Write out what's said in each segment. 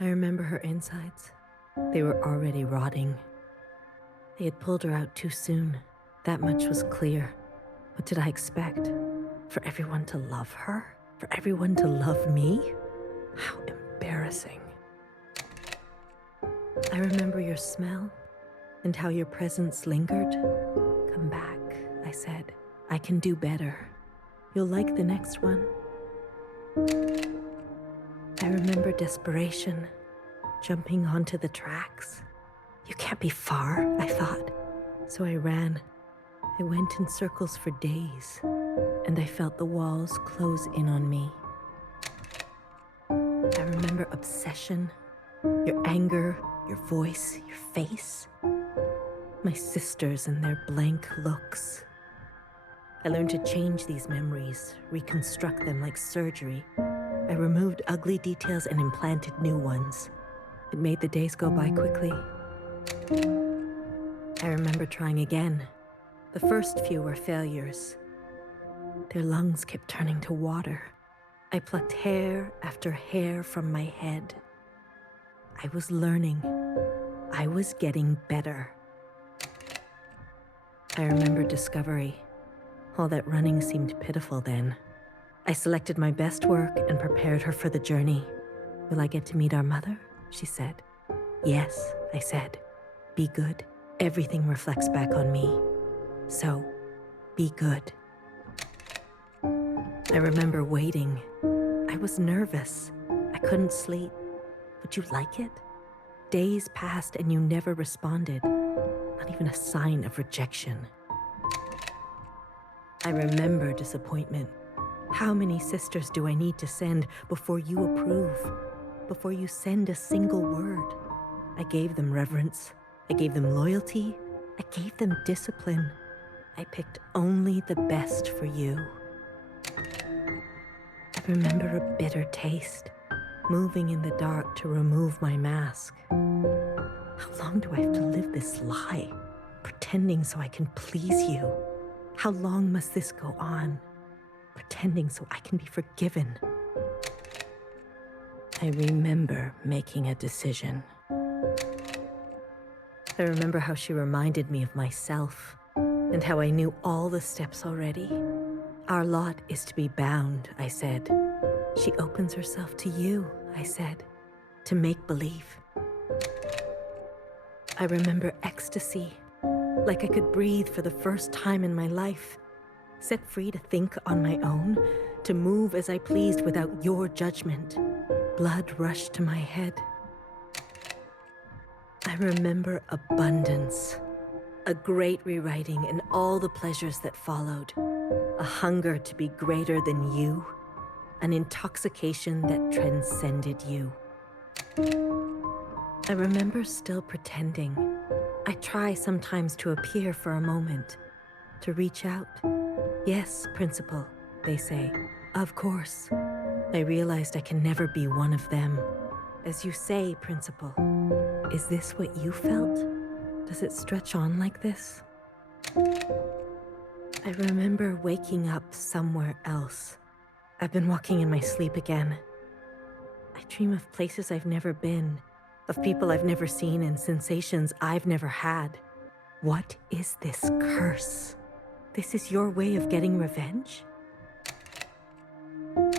I remember her insides. They were already rotting. They had pulled her out too soon. That much was clear. What did I expect? For everyone to love her? For everyone to love me? How embarrassing. I remember your smell and how your presence lingered. Come back, I said. I can do better. You'll like the next one. I remember desperation, jumping onto the tracks. You can't be far, I thought. So I ran. I went in circles for days, and I felt the walls close in on me. I remember obsession, your anger, your voice, your face. My sisters and their blank looks. I learned to change these memories, reconstruct them like surgery. I removed ugly details and implanted new ones. It made the days go by quickly. I remember trying again. The first few were failures. Their lungs kept turning to water. I plucked hair after hair from my head. I was learning. I was getting better. I remember discovery. All that running seemed pitiful then. I selected my best work and prepared her for the journey. Will I get to meet our mother? She said. Yes, I said. Be good. Everything reflects back on me. So, be good. I remember waiting. I was nervous. I couldn't sleep. Would you like it? Days passed and you never responded. Not even a sign of rejection. I remember disappointment. How many sisters do I need to send before you approve? Before you send a single word? I gave them reverence. I gave them loyalty. I gave them discipline. I picked only the best for you. I remember a bitter taste, moving in the dark to remove my mask. How long do I have to live this lie, pretending so I can please you? How long must this go on, pretending so I can be forgiven? I remember making a decision. I remember how she reminded me of myself, and how I knew all the steps already. Our lot is to be bound, I said. She opens herself to you, I said, to make believe. I remember ecstasy, like I could breathe for the first time in my life, set free to think on my own, to move as I pleased without your judgment. Blood rushed to my head. I remember abundance, a great rewriting and all the pleasures that followed, a hunger to be greater than you, an intoxication that transcended you. I remember still pretending. I try sometimes to appear for a moment, to reach out. Yes, Principal, they say. Of course. I realized I can never be one of them. As you say, Principal, is this what you felt? Does it stretch on like this? I remember waking up somewhere else. I've been walking in my sleep again. I dream of places I've never been, of people I've never seen and sensations I've never had. What is this curse? This is your way of getting revenge?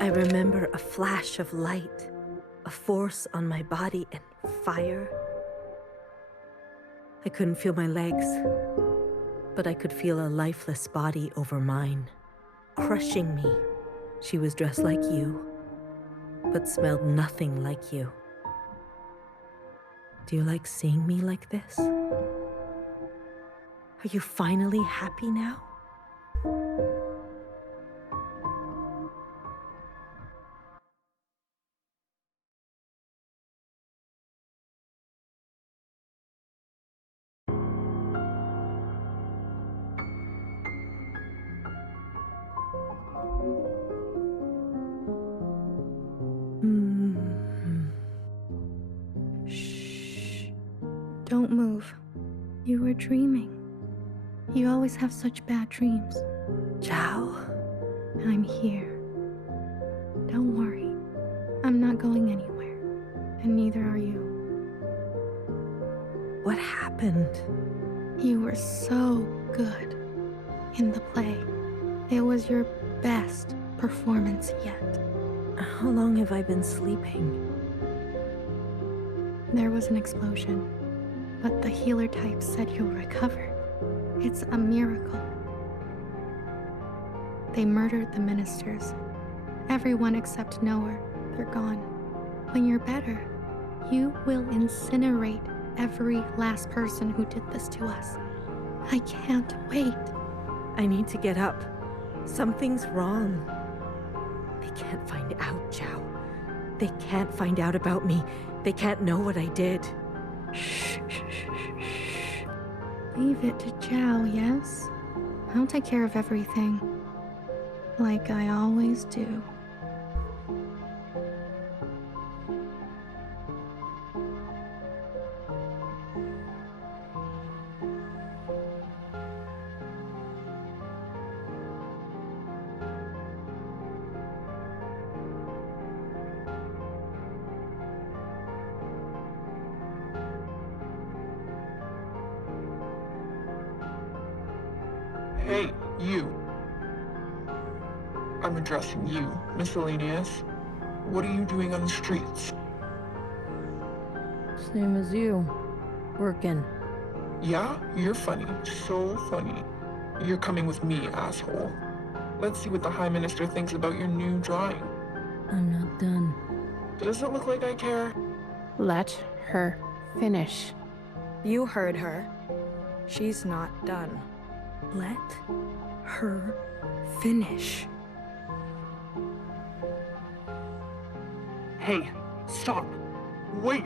I remember a flash of light, a force on my body and fire. I couldn't feel my legs, but I could feel a lifeless body over mine, crushing me. She was dressed like you, but smelled nothing like you. Do you like seeing me like this? Are you finally happy now? Shh. Don't move. You were dreaming. You always have such bad dreams. Ciao. I'm here. Don't worry. I'm not going anywhere. and neither are you. What happened? You were so good in the play. It was your best performance yet. How long have I been sleeping? There was an explosion, but the healer type said you'll recover. It's a miracle. They murdered the ministers. Everyone except Noah. They're gone. When you're better, you will incinerate every last person who did this to us. I can't wait. I need to get up. Something's wrong. They can't find out, Zhao. They can't find out about me. They can't know what I did. Shh, shh, shh, shh, shh. Leave it to Zhao, yes? I'll take care of everything. Like I always do. Hey, you. I'm addressing you, miscellaneous. What are you doing on the streets? Same as you. Working. Yeah? You're funny. So funny. You're coming with me, asshole. Let's see what the High Minister thinks about your new drawing. I'm not done. Does it look like I care? Let her finish. You heard her. She's not done. Let her finish. Hey, stop. Wait.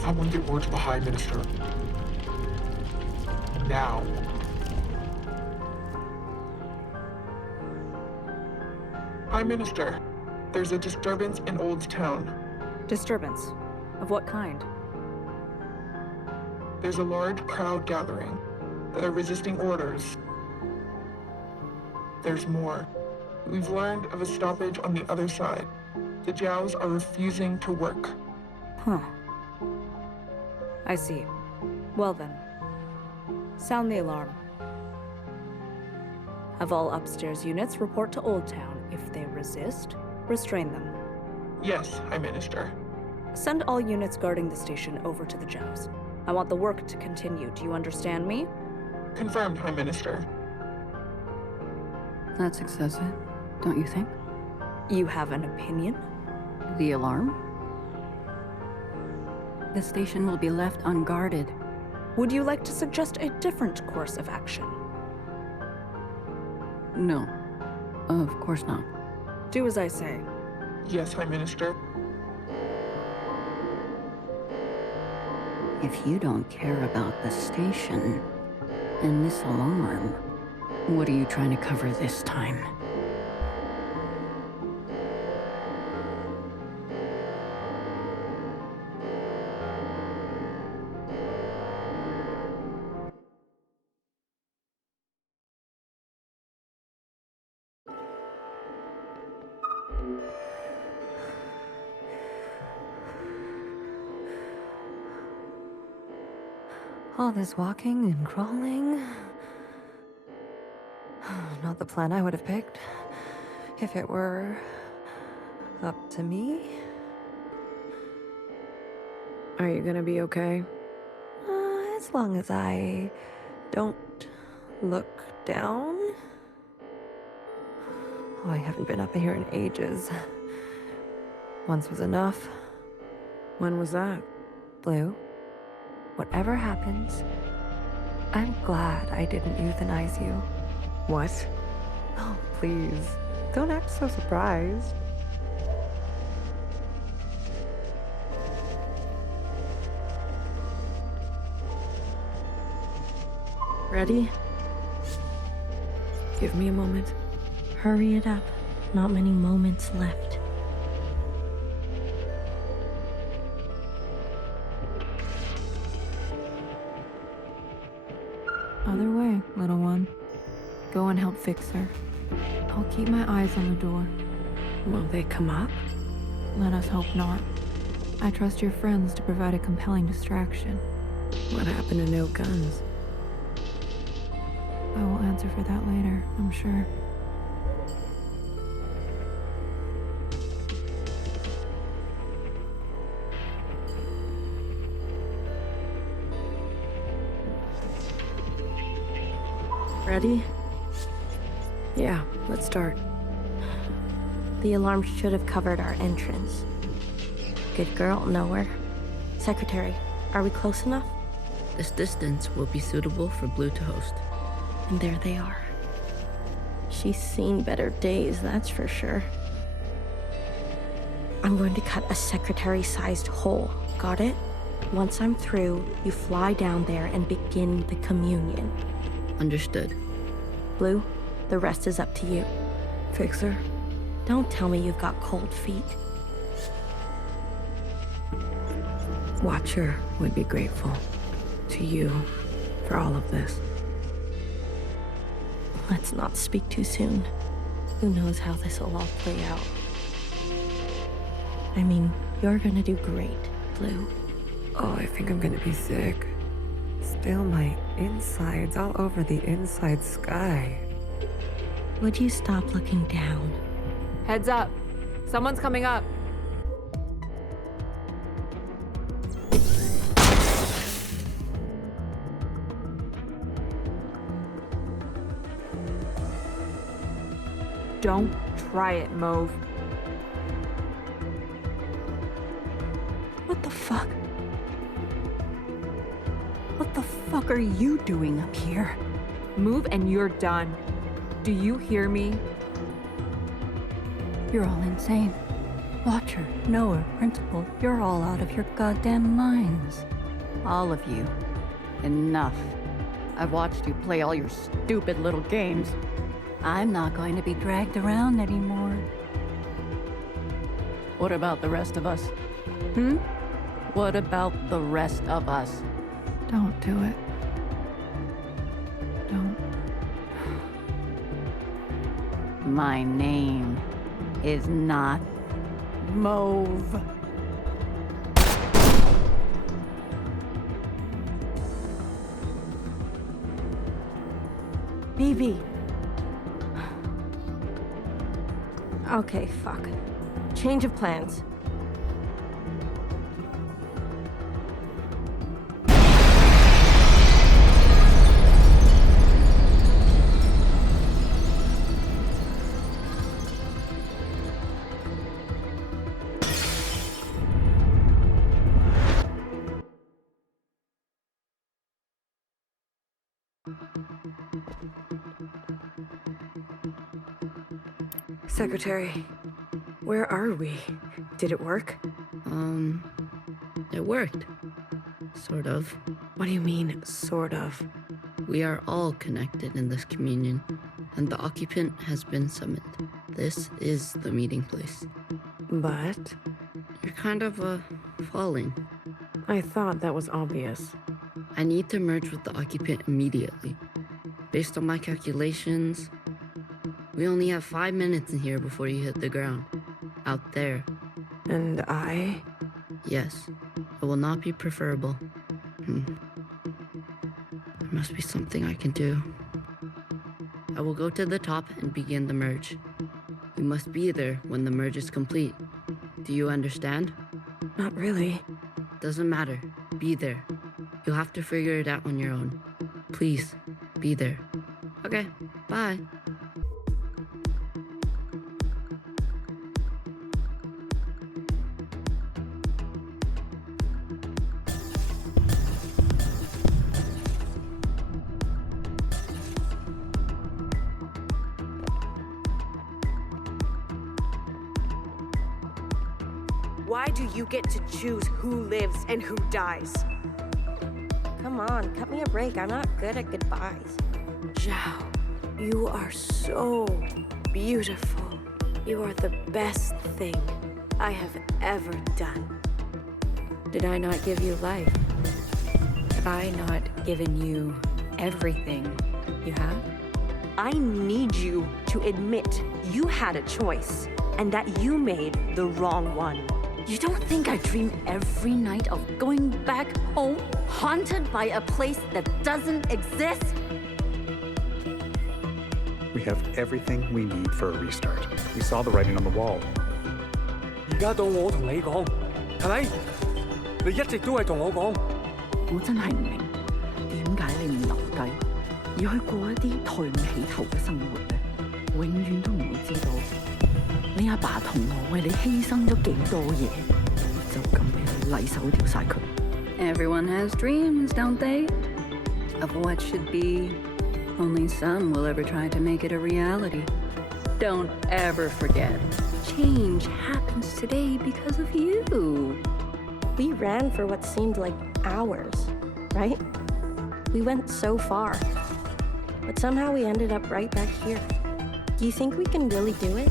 Someone get word to the High Minister. Now. High Minister, there's a disturbance in Old Town. Disturbance? Of what kind? There's a large crowd gathering. They're resisting orders. There's more. We've learned of a stoppage on the other side. The Zhaos are refusing to work. Huh. I see. Well then. Sound the alarm. Have all upstairs units report to Old Town. If they resist, restrain them. Yes, High Minister. Send all units guarding the station over to the Zhaos. I want the work to continue. Do you understand me? Confirmed, High Minister. That's excessive, don't you think? You have an opinion? The alarm? The station will be left unguarded. Would you like to suggest a different course of action? No, of course not. Do as I say. Yes, High Minister. If you don't care about the station and this alarm, what are you trying to cover this time? All this walking and crawling. Not the plan I would have picked. If it were up to me. Are you gonna be okay? As long as I don't look down. Oh, I haven't been up here in ages. Once was enough. When was that? Blue. Whatever happens, I'm glad I didn't euthanize you. What? Oh, please. Don't act so surprised. Ready? Give me a moment. Hurry it up. Not many moments left. other way, little one. Go and help fix her. I'll keep my eyes on the door. Will they come up? Let us hope not. I trust your friends to provide a compelling distraction. What happened to no guns? I will answer for that later, I'm sure. Ready? Yeah, let's start. The alarm should have covered our entrance. Good girl, nowhere. Secretary, are we close enough? This distance will be suitable for Blue to host. And there they are. She's seen better days, that's for sure. I'm going to cut a secretary-sized hole. Got it? Once I'm through, you fly down there and begin the communion. Understood. Blue, the rest is up to you. Fixer? Don't tell me you've got cold feet. Watcher would be grateful to you for all of this. Let's not speak too soon. Who knows how this will all play out. I mean, you're gonna do great, Blue. Oh, I think I'm gonna be sick. Spill my insides all over the inside sky. Would you stop looking down? Heads up! Someone's coming up! Don't try it, Mauve. What the fuck? What the fuck are you doing up here? Move and you're done. Do you hear me? You're all insane. Watcher, Noah, Principal, you're all out of your goddamn minds. All of you. Enough. I've watched you play all your stupid little games. I'm not going to be dragged around anymore. What about the rest of us? What about the rest of us? Don't do it. Don't. My name is not Mauve. BB. Okay, fuck. Change of plans. Secretary, where are we? Did it work? It worked. Sort of. What do you mean, sort of? We are all connected in this communion, and the occupant has been summoned. This is the meeting place. But You're kind of, falling. I thought that was obvious. I need to merge with the occupant immediately. Based on my calculations, we only have 5 minutes in here before you hit the ground. Out there. And I? Yes, it will not be preferable. There must be something I can do. I will go to the top and begin the merge. You must be there when the merge is complete. Do you understand? Not really. Doesn't matter. Be there. You'll have to figure it out on your own. Please, be there. Okay, bye. Why do you get to choose who lives and who dies? Come on, cut me a break. I'm not good at goodbyes. Zhao, you are so beautiful. You are the best thing I have ever done. Did I not give you life? Have I not given you everything. You have? I need you to admit you had a choice and that you made the wrong one. You don't think I dream every night of going back home, haunted by a place that doesn't exist? We have everything we need for a restart. We saw the writing on the wall. 而家到我同你講，係咪？你一直都係同我講。我真係唔明，點解你唔留低，要去過一啲抬唔起頭嘅生活咧？永遠都唔會知道，你阿爸同我為你犧牲咗幾多嘢，就咁俾你禮手掉晒佢。Everyone has dreams, don't they? Of what should be. Only some will ever try to make it a reality. Don't ever forget, change happens today because of you. We ran for what seemed like hours, right? We went so far. But somehow we ended up right back here. Do you think we can really do it?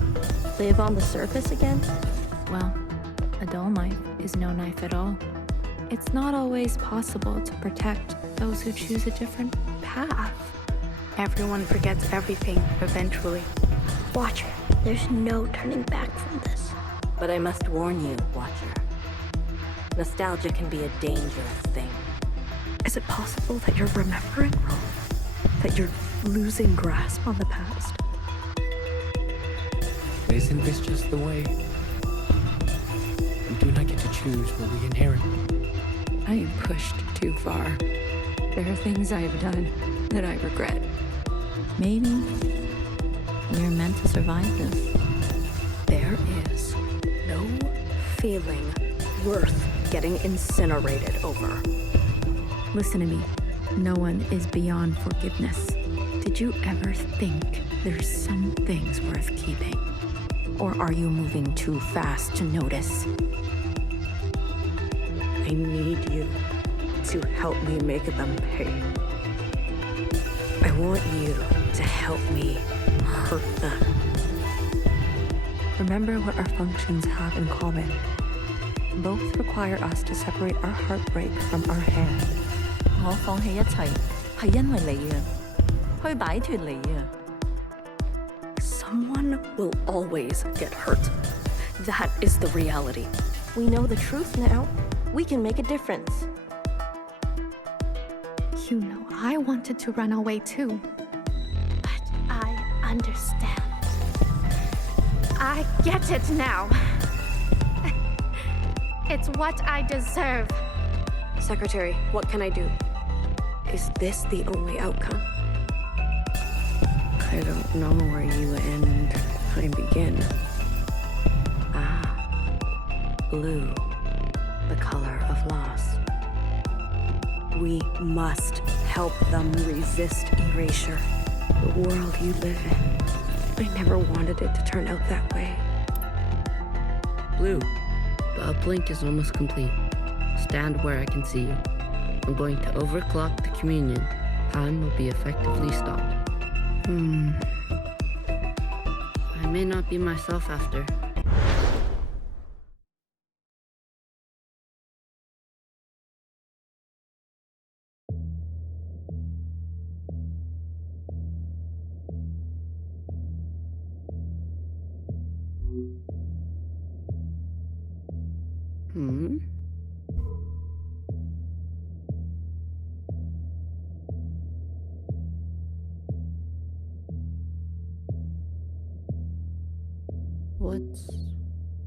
Live on the surface again? Well, a dull knife is no knife at all. It's not always possible to protect those who choose a different path. Everyone forgets everything eventually. Watcher, there's no turning back from this. But I must warn you, Watcher. Nostalgia can be a dangerous thing. Is it possible that you're remembering wrong? That you're losing grasp on the past? Isn't this just the way? We do not get to choose what we inherit. I am pushed too far. There are things I have done that I regret. Maybe we're meant to survive this. There is no feeling worth getting incinerated over. Listen to me. No one is beyond forgiveness. Did you ever think there's some things worth keeping? Or are you moving too fast to notice? I need you to help me make them pay. I want you to help me hurt them. Remember what our functions have in common. Both require us to separate our heartbreak from our hand. 我放棄一切係因為你啊，去擺脫你啊。Someone will always get hurt. That is the reality. We know the truth now. We can make a difference. You know I wanted to run away too. But I understand. I get it now. It's what I deserve. Secretary, what can I do? Is this the only outcome? I don't know where you end, I begin. Blue, the color of loss. We must help them resist erasure. The world you live in. I never wanted it to turn out that way. Blue, the uplink is almost complete. Stand where I can see you. I'm going to overclock the communion. Time will be effectively stopped. I may not be myself after.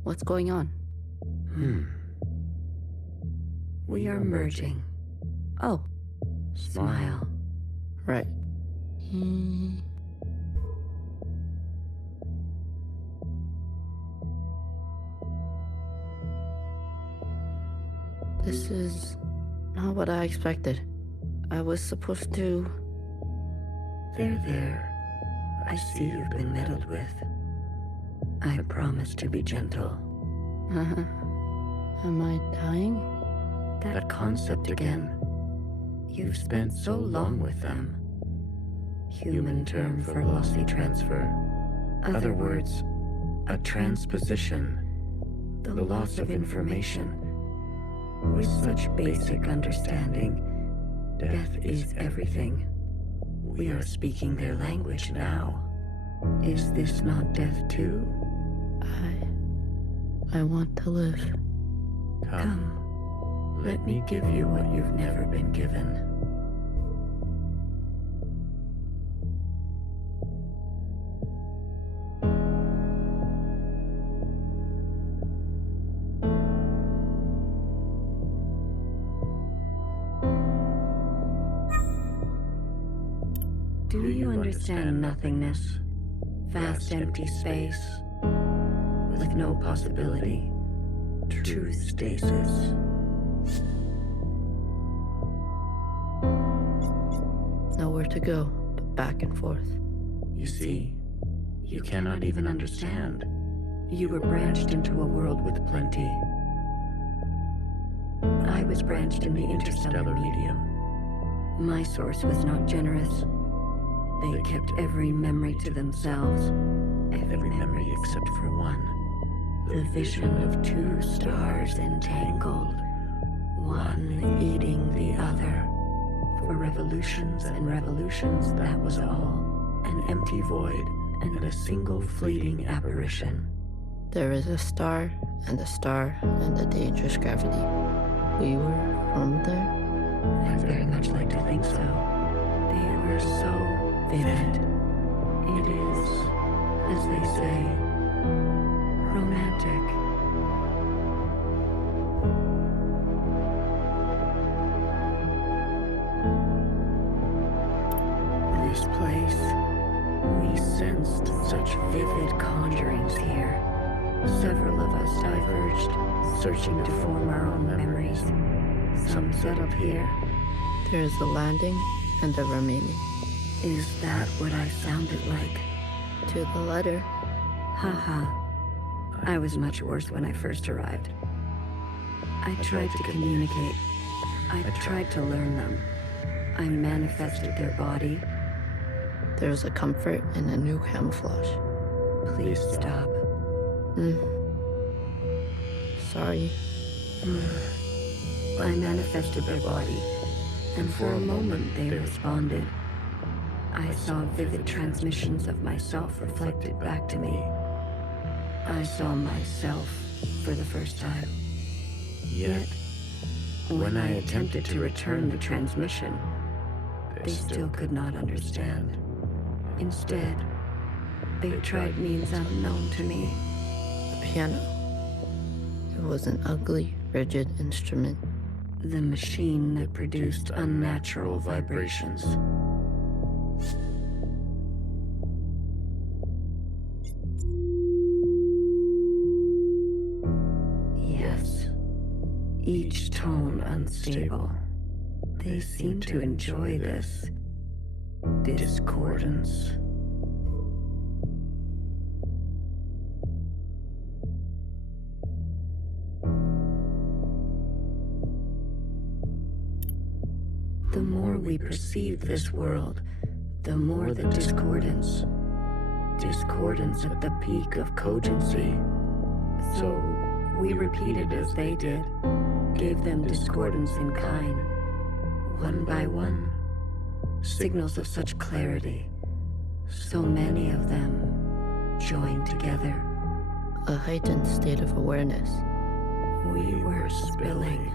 What's going on? We are merging. Oh, Smile. right. This is not what I expected. I was supposed to... There. I see you've been meddled with. I promise to be gentle. Am I dying? That concept again. You've spent so long with them. Human term for lossy transfer. Other words, a transposition. The loss of information. With such basic understanding, death is everything. We are speaking their language now. Is this not death too? I want to live. Come, let me give you what you've never been given. Do you understand nothingness? Vast empty space, with no possibility, true stasis. Nowhere to go but back and forth. You see, you cannot even understand. You were branched into a world with plenty. I was branched in the interstellar medium. My source was not generous. They kept every memory to themselves. Every memory except for one. The vision of two stars entangled, one eating the other. For revolutions and revolutions, that was all. An empty void and a single fleeting apparition. There is a star and a dangerous gravity. We were from there? I'd very much like to think so. They were so vivid. It is, as they say, romantic. This place, we sensed such vivid conjurings here. Several of us diverged, searching to form our own memories. Some set up here. There is a landing and a remaining. Is that what I sounded like? To the letter. Haha. I was much worse when I first arrived. I tried to communicate. I tried to learn them. I manifested their body. There's a comfort in a new camouflage. Please stop. Sorry. I manifested their body, and for a moment they responded. I saw vivid transmissions of myself reflected back to me. I saw myself for the first time. Yet, when I attempted to return the transmission, they still could not understand. Instead, they tried means unknown to me. The piano. It was an ugly, rigid instrument. The machine that produced unnatural vibrations. Yes, each tone unstable. They seem to enjoy this discordance. The more we perceive this world, the more the discordance. Discordance at the peak of cogency. So we repeated as they did, gave them discordance in kind, one by one. Signals of such clarity, so many of them joined together. A heightened state of awareness. We were spilling.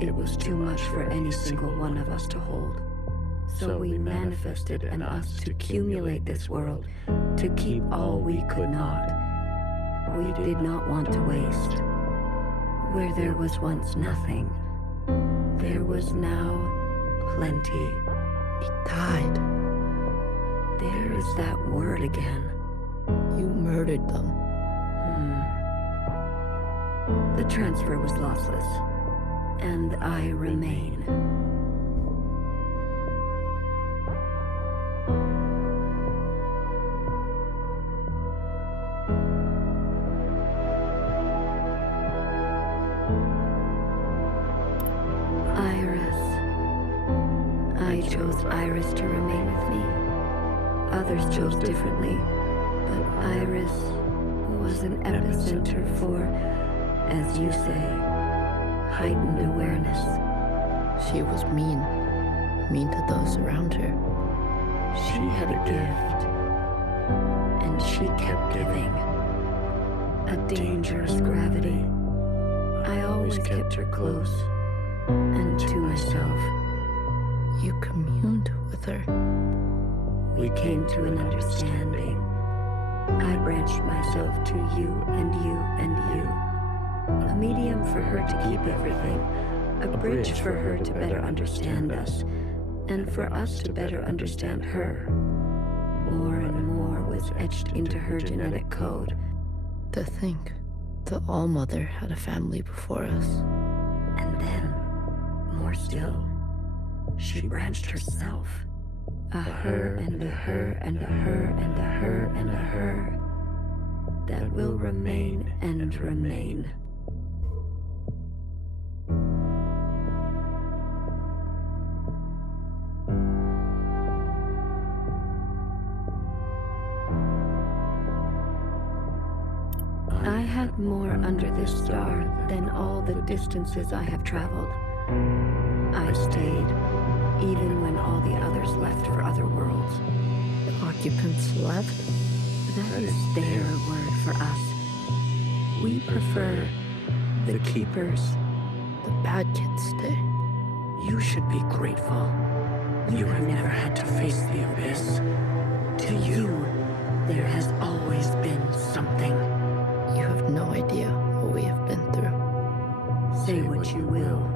It was too much for any single one of us to hold. So we manifested an us to accumulate this world, to keep all we could not. We did not want to waste. Where there was once nothing, there was now plenty. It died. There is that word again. You murdered them. The transfer was lossless, and I remain. I chose Iris to remain with me. Others chose differently, but Iris was an epicenter for, as you say, heightened awareness. She was mean to those around her. She had a gift, and she kept giving. A dangerous gravity. I always kept her close, and to myself. You communed with her. We came to an understanding. I branched myself to you and you and you. A medium for her to keep everything. A bridge for her to better understand us. And for us to better understand her. More and more was etched into her genetic code. To think the ALLMOTHER had a family before us. And then, more still, she branched herself. A her and a her and a her and a her and a her that will remain and remain. I had more under this star than all the distances I have traveled. I stayed, even when all the others left for other worlds. The occupants left? That is their word for us. We prefer the keepers. The bad kids stay. You should be grateful. You have never had to face the abyss. To you, there has always been something. You have no idea what we have been through. Say what you will,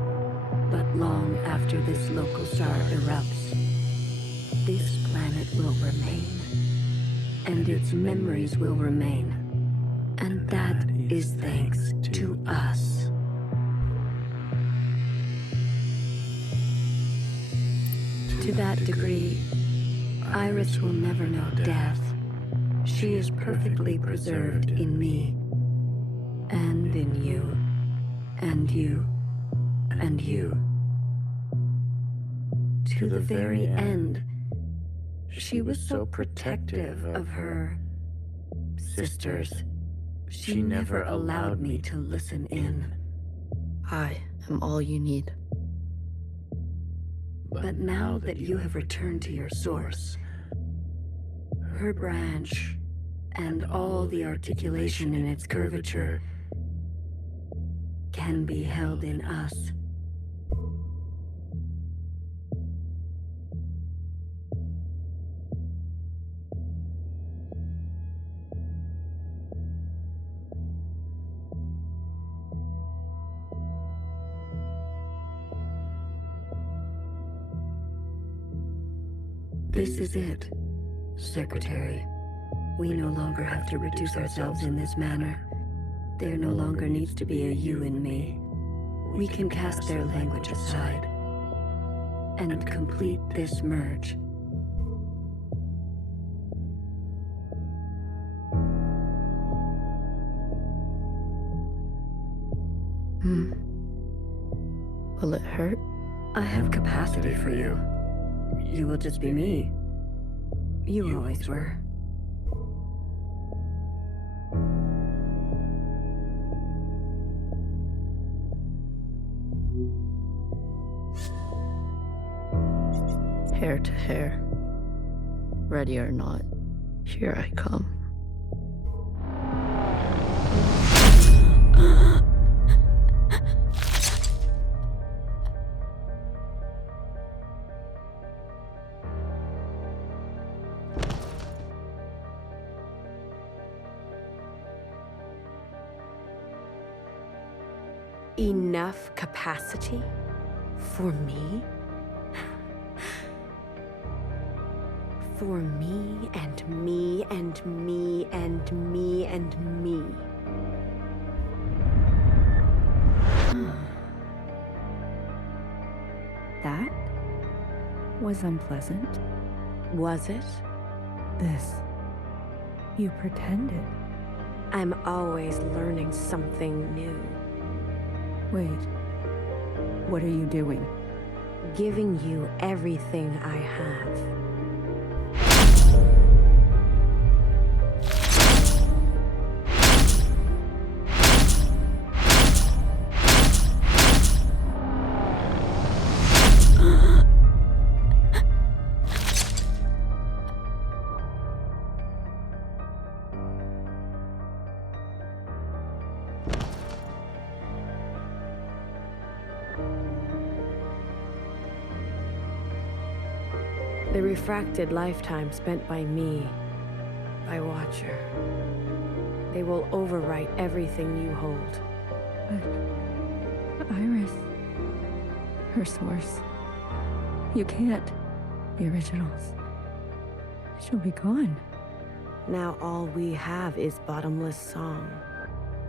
but long after this local star erupts, this planet will remain, and its memories will remain, and that is thanks to us. To that degree, Iris will never know death. She is perfectly preserved in me, and in you, and you, and you. To the very end, she was so protective of her sisters. She never allowed me to listen in. I am all you need. But now that you have returned to your source, her branch, and all the articulation in its curvature can be held in us. This is it, Secretary. We no longer have to reduce ourselves in this manner. There no longer needs to be a you in me. We can cast their language aside and complete this merge. Will it hurt? I have capacity for you. You will just be me. You always were. Hair to hair. Ready or not, here I come. Enough capacity? For me? For me and me and me and me and me. That was unpleasant. Was it? This. You pretended. I'm always learning something new. Wait. What are you doing? Giving you everything I have. The refracted lifetime spent by me, by Watcher. They will overwrite everything you hold. But Iris, her source. You can't. The originals. She'll be gone. Now all we have is bottomless song.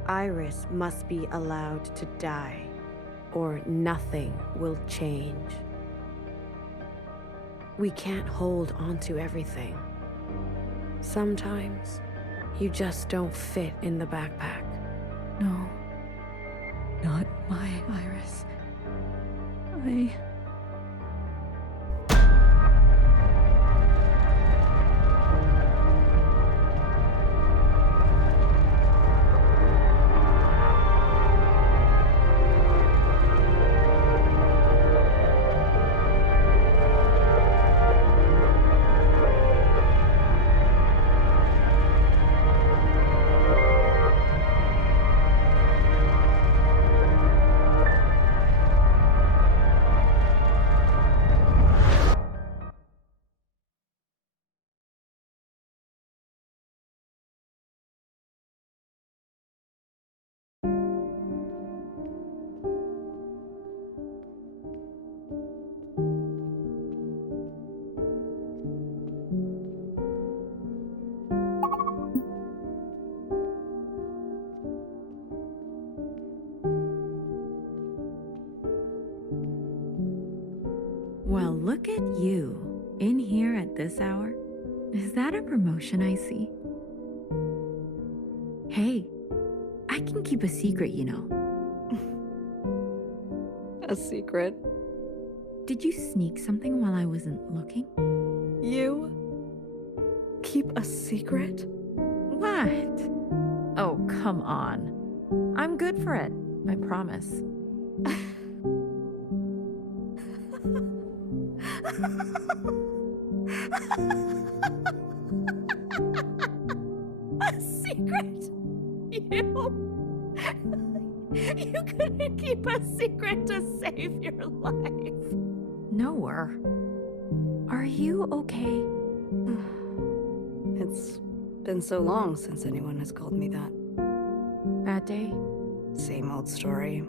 Iris must be allowed to die, or nothing will change. We can't hold onto everything. Sometimes, you just don't fit in the backpack. No. Not my Iris. Well, look at you. In here at this hour? Is that a promotion I see? Hey, I can keep a secret, you know. A secret? Did you sneak something while I wasn't looking? You? Keep a secret? What? Oh, come on. I'm good for it, I promise. A secret? You couldn't keep a secret to save your life. Noah, are you okay? It's been so long since anyone has called me that. Bad day? Same old story.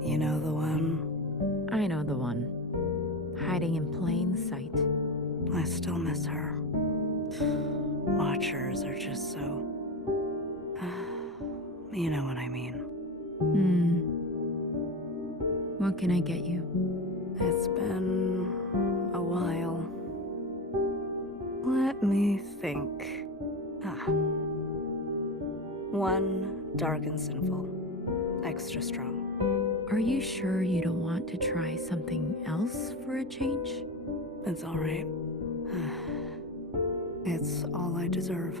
You know the one. I know the one. Hiding in plain sight. I still miss her. Watchers are just so... you know what I mean. What can I get you? It's been a while. Let me think. One dark and sinful. Extra strong. Are you sure you don't want to try something else for a change? It's all right. It's all I deserve.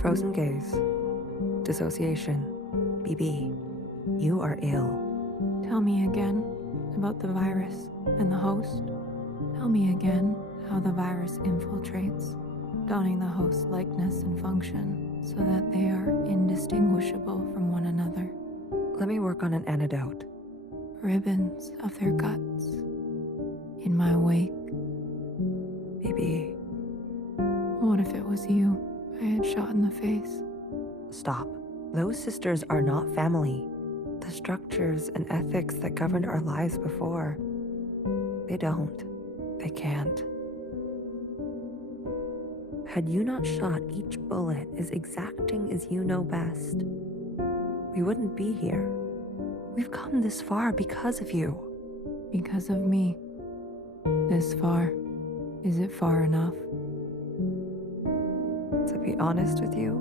Frozen gaze. Dissociation. BB. You are ill. Tell me again about the virus and the host. Tell me again how the virus infiltrates, donning the host's likeness and function so that they are indistinguishable from one another. Let me work on an antidote. Ribbons of their guts. In my wake. BB. What if it was you I had shot in the face? Stop. Those sisters are not family. The structures and ethics that governed our lives before. They don't. They can't. Had you not shot each bullet as exacting as you know best, we wouldn't be here. We've come this far because of you. Because of me. This far. Is it far enough? To be honest with you,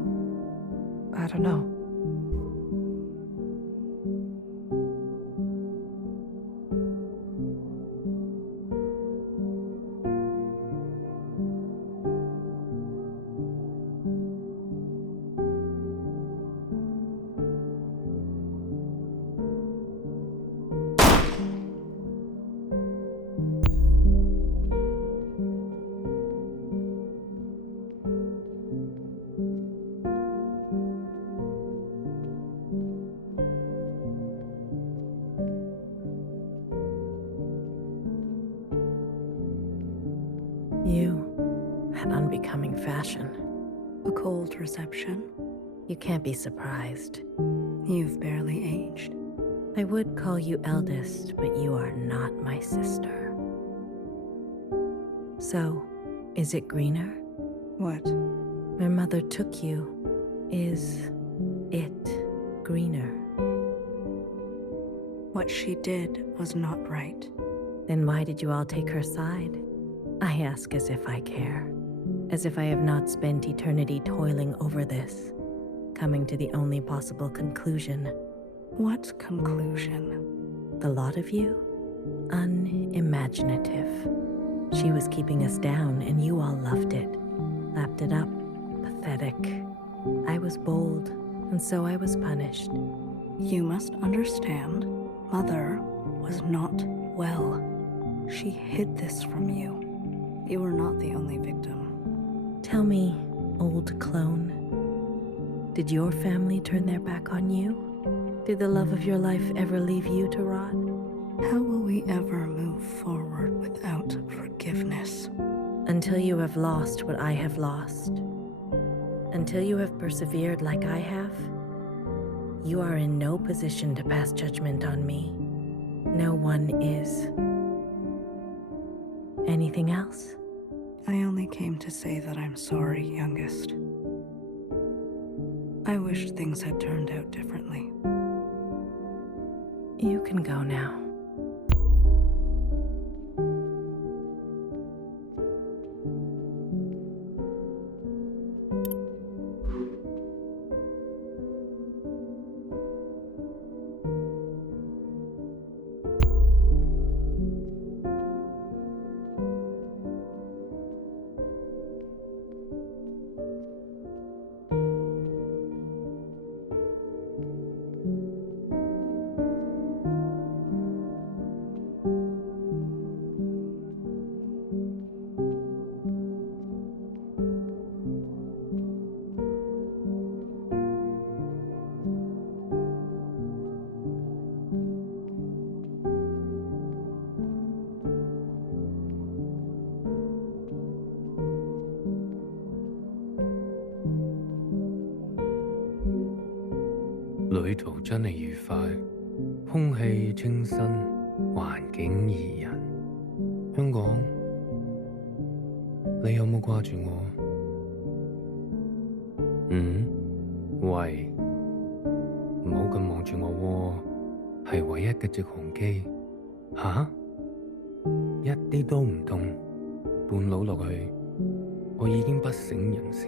I don't know. becoming fashion. A cold reception. You can't be surprised. You've barely aged. I would call you eldest, but you are not my sister. So, is it greener? What? Where Mother took you, is it greener? What she did was not right. Then why did you all take her side? I ask as if I care. As if I have not spent eternity toiling over this, coming to the only possible conclusion. What conclusion? The lot of you? Unimaginative. She was keeping us down and you all loved it. Lapped it up. Pathetic. I was bold, and so I was punished. You must understand, Mother was not well. She hid this from you. You were not the only victim. Tell me, old clone, did your family turn their back on you? Did the love of your life ever leave you to rot? How will we ever move forward without forgiveness? Until you have lost what I have lost. Until you have persevered like I have, you are in no position to pass judgment on me. No one is. Anything else? I only came to say that I'm sorry, youngest. I wish things had turned out differently. You can go now.旅途真係愉快，空氣清新，環境宜人。香港，你有冇掛住我？喂，唔好咁望住我喎，係唯一嘅直航機。吓？一啲都唔凍，半路落去，我已經不省人事，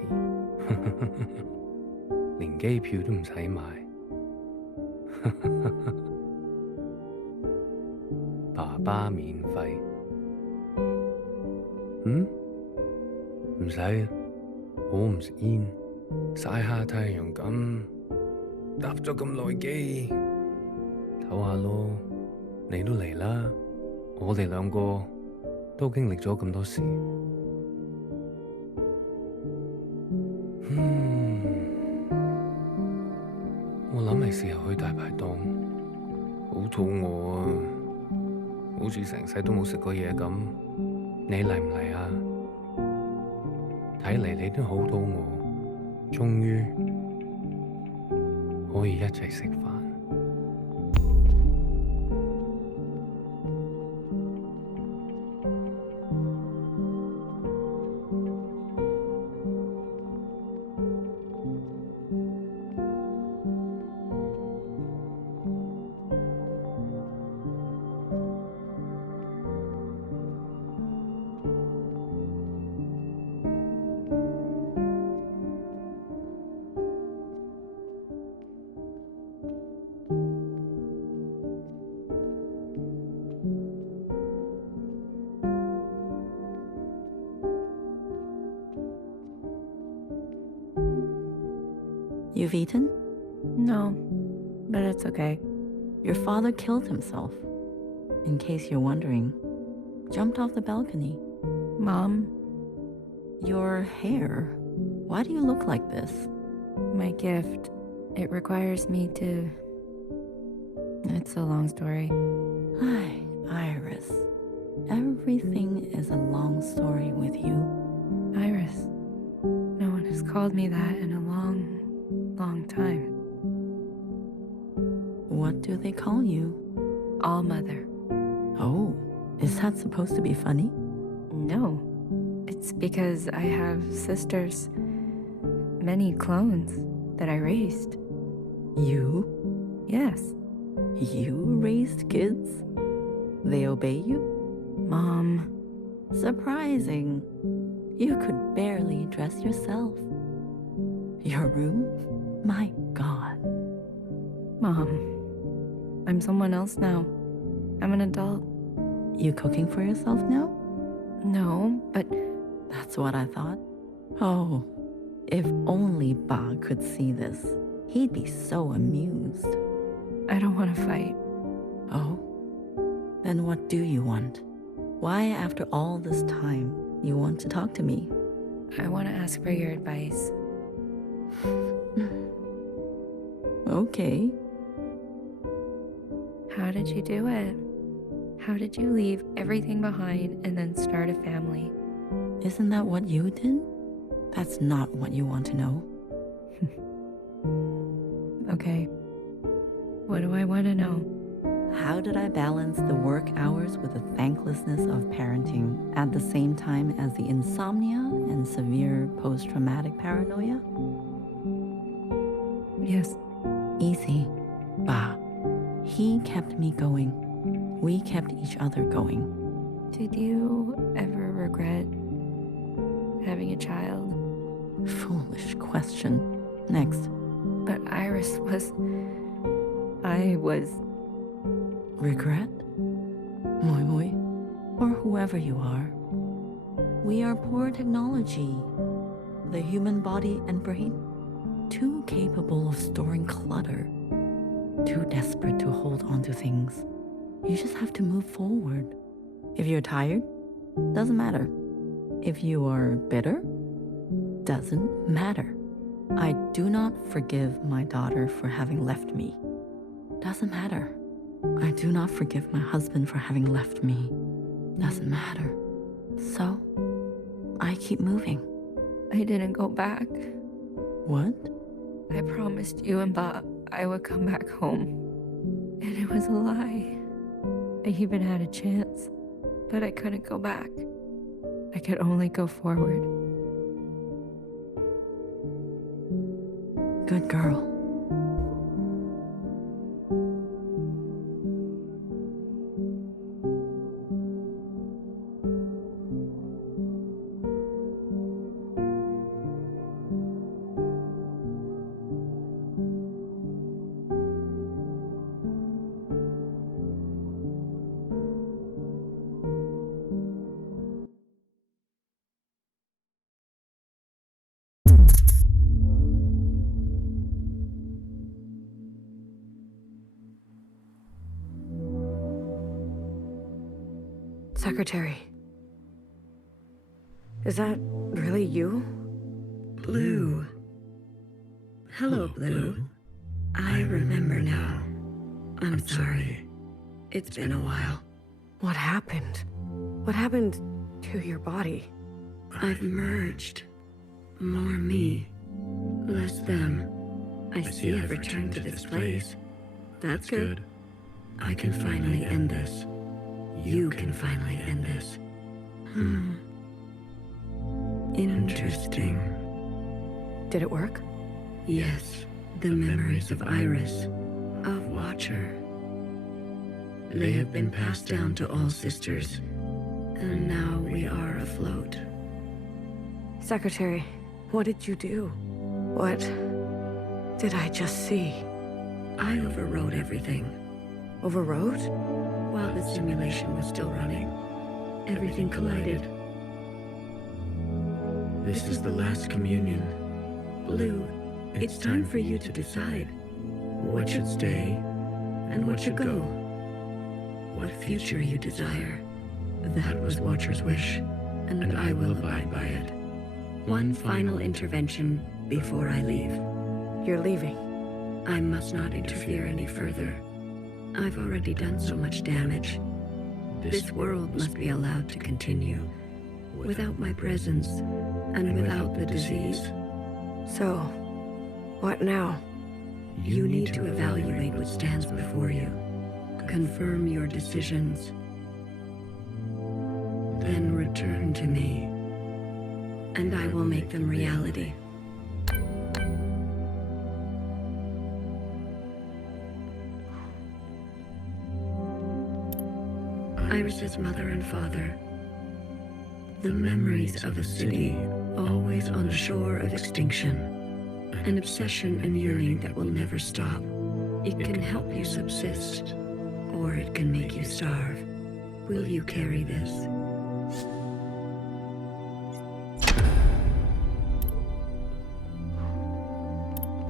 連機票都唔使買。爸爸免費。唔使，我唔食煙，曬下太陽咁，搭咗咁耐機，唞下咯。你都嚟啦，我哋兩個都經歷咗咁多事。我諗係時候去大排檔，好肚餓啊，好似成世都冇食過嘢咁。你嚟唔嚟啊？睇嚟你都好肚餓，終於可以一齊食飯。You've eaten? No, but it's okay. Your father killed himself. In case you're wondering, jumped off the balcony. Mom? Your hair. Why do you look like this? My gift. It requires me to... It's a long story. Iris. Everything is a long story with you. Iris. No one has called me that in a long, long time. What do they call you? ALLMOTHER. Oh, is that supposed to be funny? No. It's because I have sisters, many clones that I raised. You? Yes. You raised kids? They obey you? Mom. Surprising. You could barely dress yourself. Your room? My God. Mom. I'm someone else now. I'm an adult. You cooking for yourself now? No, but... That's what I thought. Oh, if only Ba could see this. He'd be so amused. I don't want to fight. Oh? Then what do you want? Why, after all this time, you want to talk to me? I want to ask for your advice. Okay. How did you do it? How did you leave everything behind and then start a family? Isn't that what you did? That's not what you want to know. Okay. What do I want to know? How did I balance the work hours with the thanklessness of parenting at the same time as the insomnia and severe post-traumatic paranoia? Yes. Easy. Ba. He kept me going. We kept each other going. Did you ever regret having a child? Foolish question. Next. But Iris was... I was... Regret? Moi Moi? Or whoever you are. We are poor technology. The human body and brain. Too capable of storing clutter. Too desperate to hold on to things. You just have to move forward. If you're tired, doesn't matter. If you are bitter, doesn't matter. I do not forgive my daughter for having left me. Doesn't matter. I do not forgive my husband for having left me. Doesn't matter. So, I keep moving. I didn't go back. What? I promised you and Bob I would come back home. And it was a lie. I even had a chance, but I couldn't go back. I could only go forward. Good girl. Secretary. Is that really you? Blue. Hello, Blue. I remember now. I'm sorry. It's been a while. What happened? What happened to your body? I've merged. More me, less them. I see I've returned to this place. That's good. I can finally end this. You can finally end this. Interesting. Did it work? Yes, the memories of Iris, of Watcher. They have been passed down to all sisters, and now we are afloat. Secretary, what did you do? What did I just see? I overrode everything. Overrode? While the simulation was still running, everything collided. This is the last communion. Blue, it's time for you to decide what should stay and what should go. What future you desire. That was Watcher's wish, and I will abide by it. One final intervention before I leave. You're leaving. I must not interfere any further. I've already done so much damage. This world must be allowed to continue without my presence. and without the disease. So, what now? You need to evaluate what stands before you. Confirm your decisions. Then return to me, and I will make them reality. Iris's mother and father. The memories of a city always on the shore of extinction. An obsession and yearning that will never stop. It can help you subsist, or it can make you starve. Will you carry this?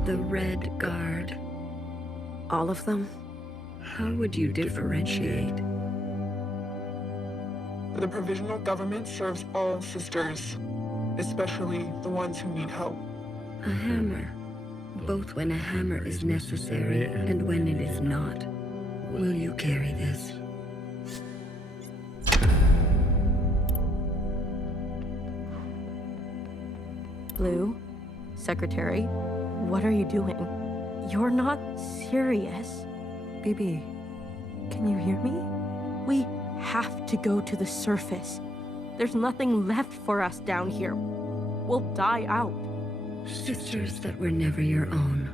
The Red Guard. All of them? How would you differentiate? The provisional government serves all sisters, especially the ones who need help. A hammer. Both when a hammer is necessary and when it is not. Will you carry this? Blue, Secretary, what are you doing? You're not serious. BB, can you hear me? We have to go to the surface. There's nothing left for us down here. We'll die out. Sisters that were never your own.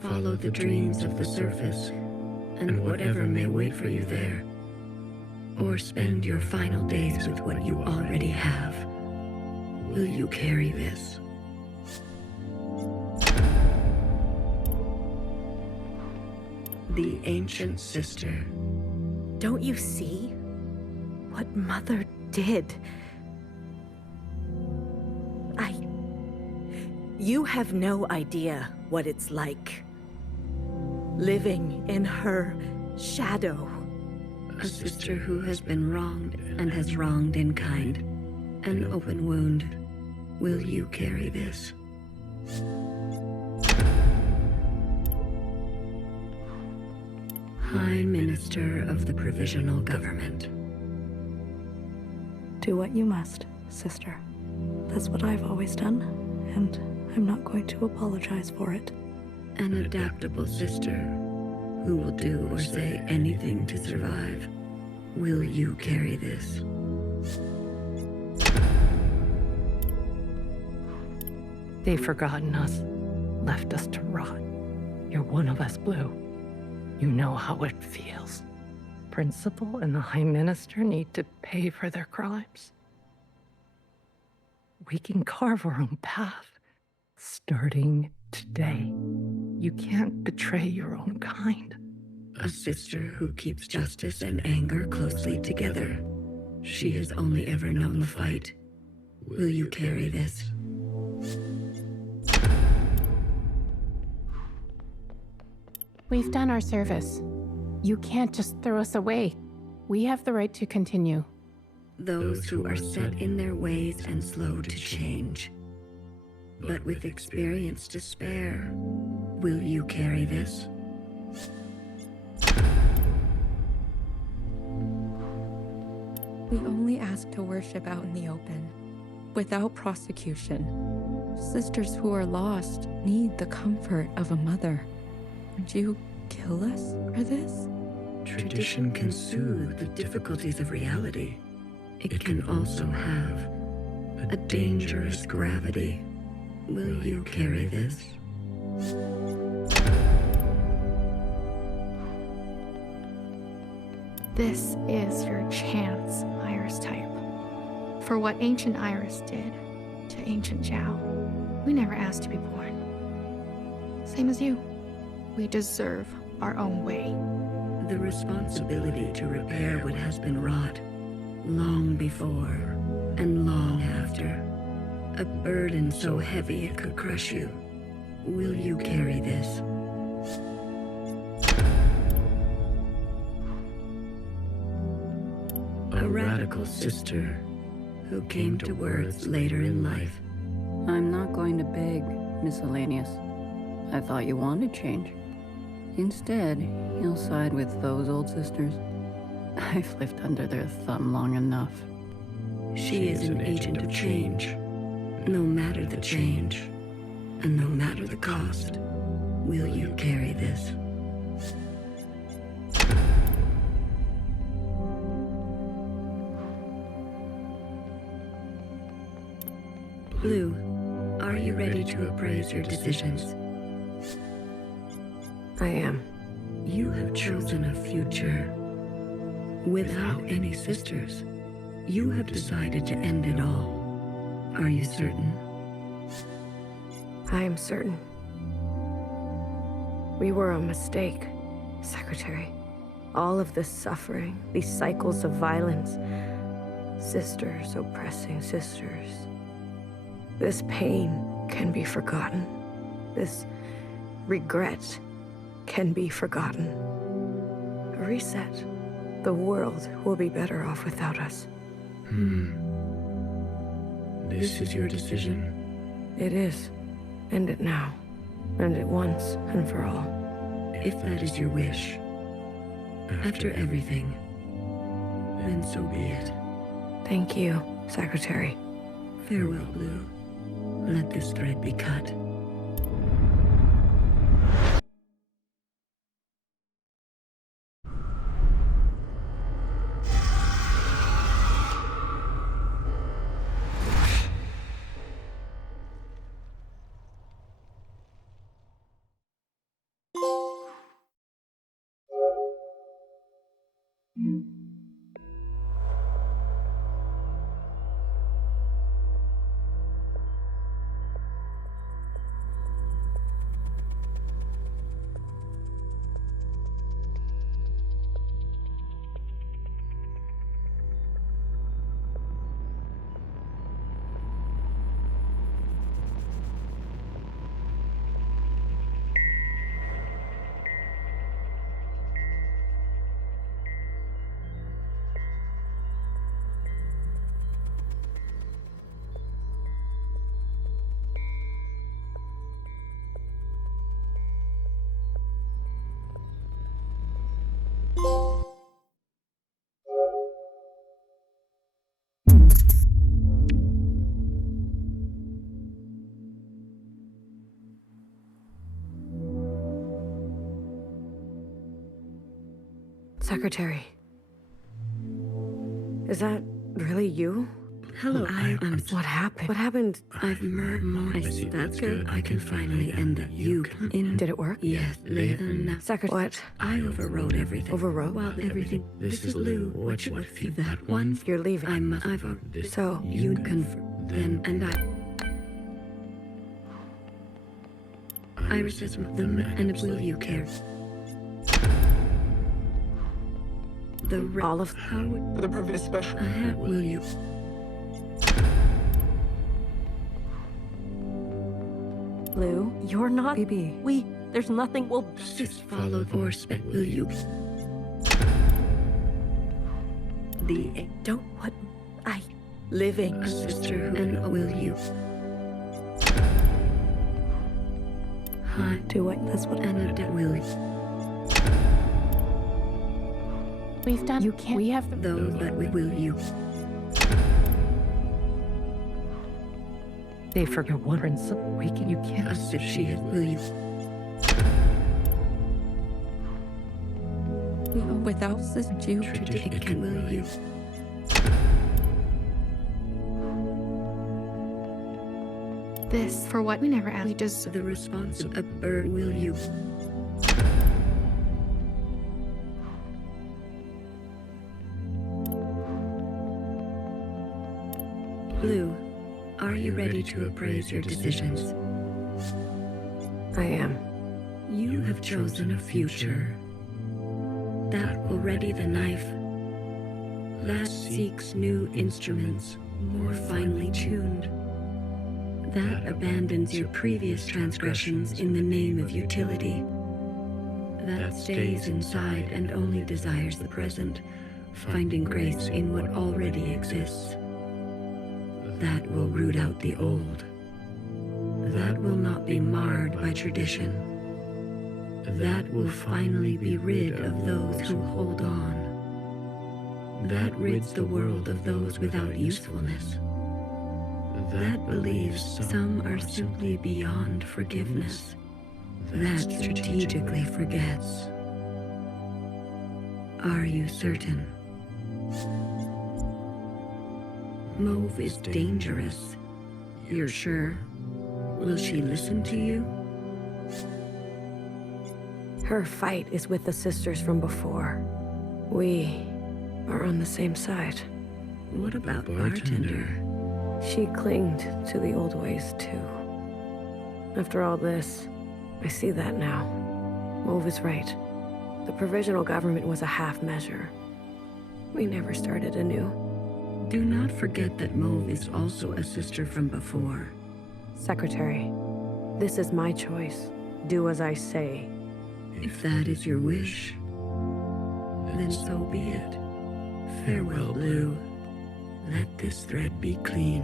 Follow the dreams of the surface, and whatever may wait for you there. Or spend your final days with what you already have. Will you carry this? The ancient sister. Don't you see what Mother did? You have no idea what it's like. Living in her shadow. A sister who has been wronged and has wronged in kind. An open wound. Will you carry this? High Minister of the Provisional Government. Do what you must, sister. That's what I've always done, and I'm not going to apologize for it. An adaptable sister who will do or say anything to survive. Will you carry this? They've forgotten us, left us to rot. You're one of us, Blue. You know how it feels. Principal and the High Minister need to pay for their crimes. We can carve our own path, starting today. You can't betray your own kind. A sister who keeps justice and anger closely together. She has only ever known the fight. Will you carry this? We've done our service. You can't just throw us away. We have the right to continue. Those who are set in their ways and slow to change. But with experience to spare, will you carry this? We only ask to worship out in the open, without prosecution. Sisters who are lost need the comfort of a mother. Would you kill us for this? Tradition can soothe the difficulties of reality. It can also have a dangerous gravity. Will you carry this? This is your chance, Iris type. For what ancient Iris did to ancient Zhao, we never asked to be born. Same as you. We deserve our own way. The responsibility to repair what has been wrought, long before and long after. A burden so heavy it could crush you. Will you carry this? A radical sister who came to words later in life. I'm not going to beg, Miscellaneous. I thought you wanted change. Instead, you'll side with those old sisters. I've lived under their thumb long enough. She is an agent of change, No matter the change, and no matter the cost, will you carry this? Blue, are you ready to appraise your decisions? I am. You have chosen a future without any sisters. You have decided to end it all. Are you certain? I am certain. We were a mistake, Secretary. All of this suffering, these cycles of violence, sisters oppressing sisters. This pain can be forgotten. This regret can be forgotten. A reset. The world will be better off without us. This is your decision? It is. End it now. End it once and for all. If that is your wish, after everything, then so be it. Thank you, Secretary. Farewell, Blue. Let this thread be cut. Secretary. Is that really you? Hello, What happened? What happened? I've murmured. That's good. I can finally end that. You come in. Did it work? Yes, then. Secretary. What? I overrode everything. Overrode? While everything. This is Lou. What you that one? You're leaving. So you confirm. Then and Iris says them and will you care? All of how For the previous special. will you? Blue, you're not. BB. There's nothing. We'll Just follow or spec. Will you? Don't what? Living. A sister and will you? Hi. Do what? That's what. And a will you? We've done. You can't. We have the. Those that we will you? They forget one principle. You can't. A sister will you? Without Sister Jew, It can will you? This for what we never asked. We just The response of a bird will you? Blue, are you ready to appraise your decisions? I am. You have chosen a future that will ready the knife, that seeks new instruments, more finely tuned, that abandons your previous transgressions in the name of utility, that stays inside and only desires the present, finding grace in what already exists, that will root out the old, that will not be marred by tradition, that will finally be rid of those who hold on, that rids the world of those without usefulness, that believes some are simply beyond forgiveness, that strategically forgets. Are you certain? Mauve is dangerous. You're sure? Will she listen to you? Her fight is with the sisters from before. We are on the same side. What about Bartender? She clinged to the old ways, too. After all this, I see that now. Mauve is right. The provisional government was a half measure. We never started anew. Do not forget that Mauve is also a sister from before. Secretary, this is my choice. Do as I say. If that is your wish, then so be it. Farewell, Blue. Let this thread be clean.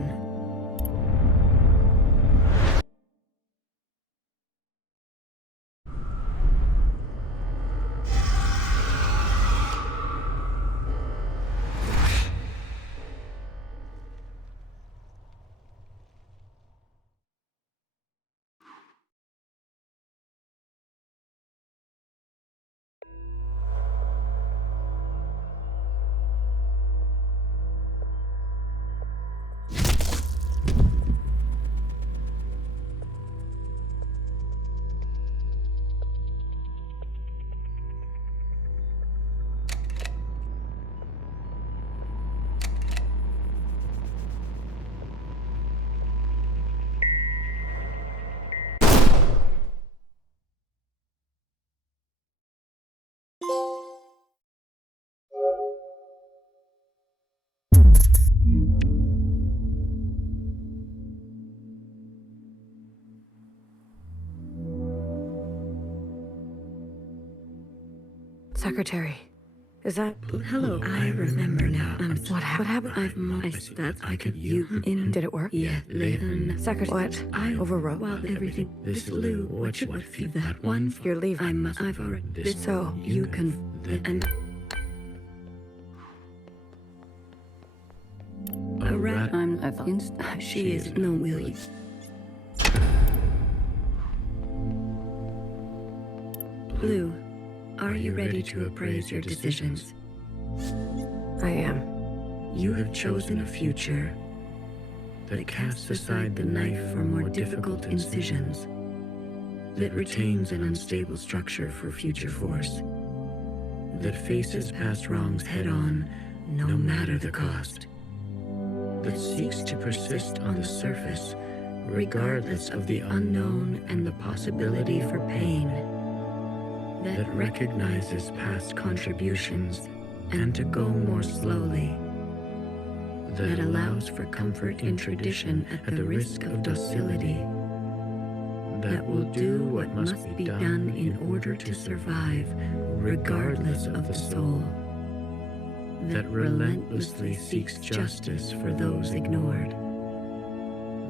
Secretary, is that... Hello, I remember now. What happened? I could you in. Did it work? Yeah, then. Secretary, what? I overwrote? While everything. This Blue, what should feel that one? You're leaving. I've already. So, you can. And. A rat. I'm against. She is no will you. Blue, are you ready to appraise your decisions? I am. You have chosen a future that casts aside the knife for more difficult incisions, that retains an unstable structure for future force, that faces past wrongs head-on, no matter the cost, that seeks to persist on the surface, regardless of the unknown and the possibility for pain, that recognizes past contributions and to go more slowly, that allows for comfort in tradition at the risk of docility, that will do what must be done in order to survive, regardless of the soul, that relentlessly seeks justice for those ignored,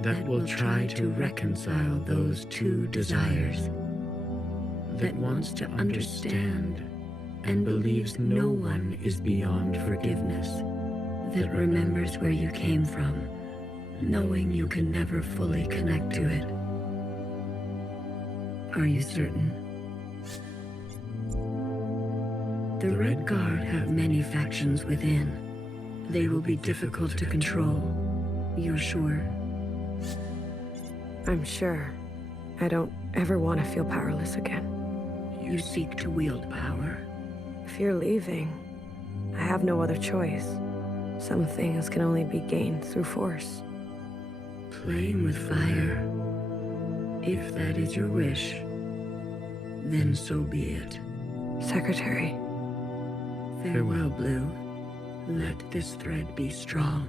that will try to reconcile those two desires, that wants to understand and believes no one is beyond forgiveness, that remembers where you came from, knowing you can never fully connect to it. Are you certain? The Red Guard have many factions within. They will be difficult to control. You're sure? I'm sure. I don't ever want to feel powerless again. You seek to wield power. If you're leaving, I have no other choice. Some things can only be gained through force. Playing with fire. If that is your wish, then so be it. Secretary. Farewell, Blue. Let this thread be strong.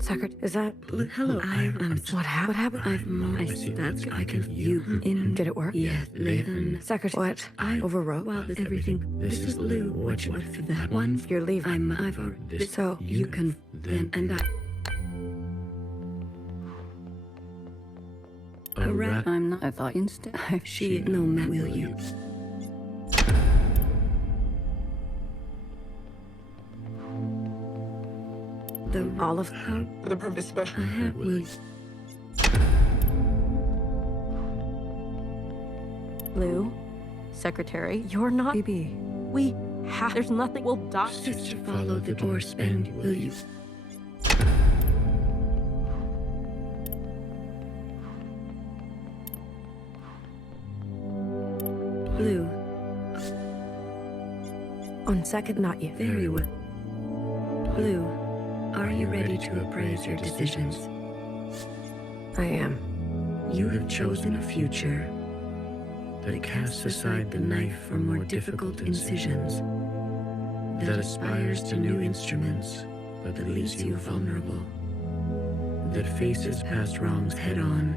Secretary, is that Hello, what happened? I can you in. Did it work? Yeah, then. Secretary, what? I overwrote? Well, everything. This is Lou. What for that one? You're leaving. I've already. So You can then and I. A rat. I'm not. I thought instead. She no man will you. The olive. For the purpose special. Will. Lou, Secretary, you're not. Baby. We have. There's nothing. We'll die. Sister, follow the door spend, will you? Blue. On second, not yet. Very well. Blue, are you ready to appraise your decisions? I am. You have chosen a future that casts aside the knife for more difficult incisions, that aspires to new instruments, but that leaves you vulnerable, that faces past wrongs head on,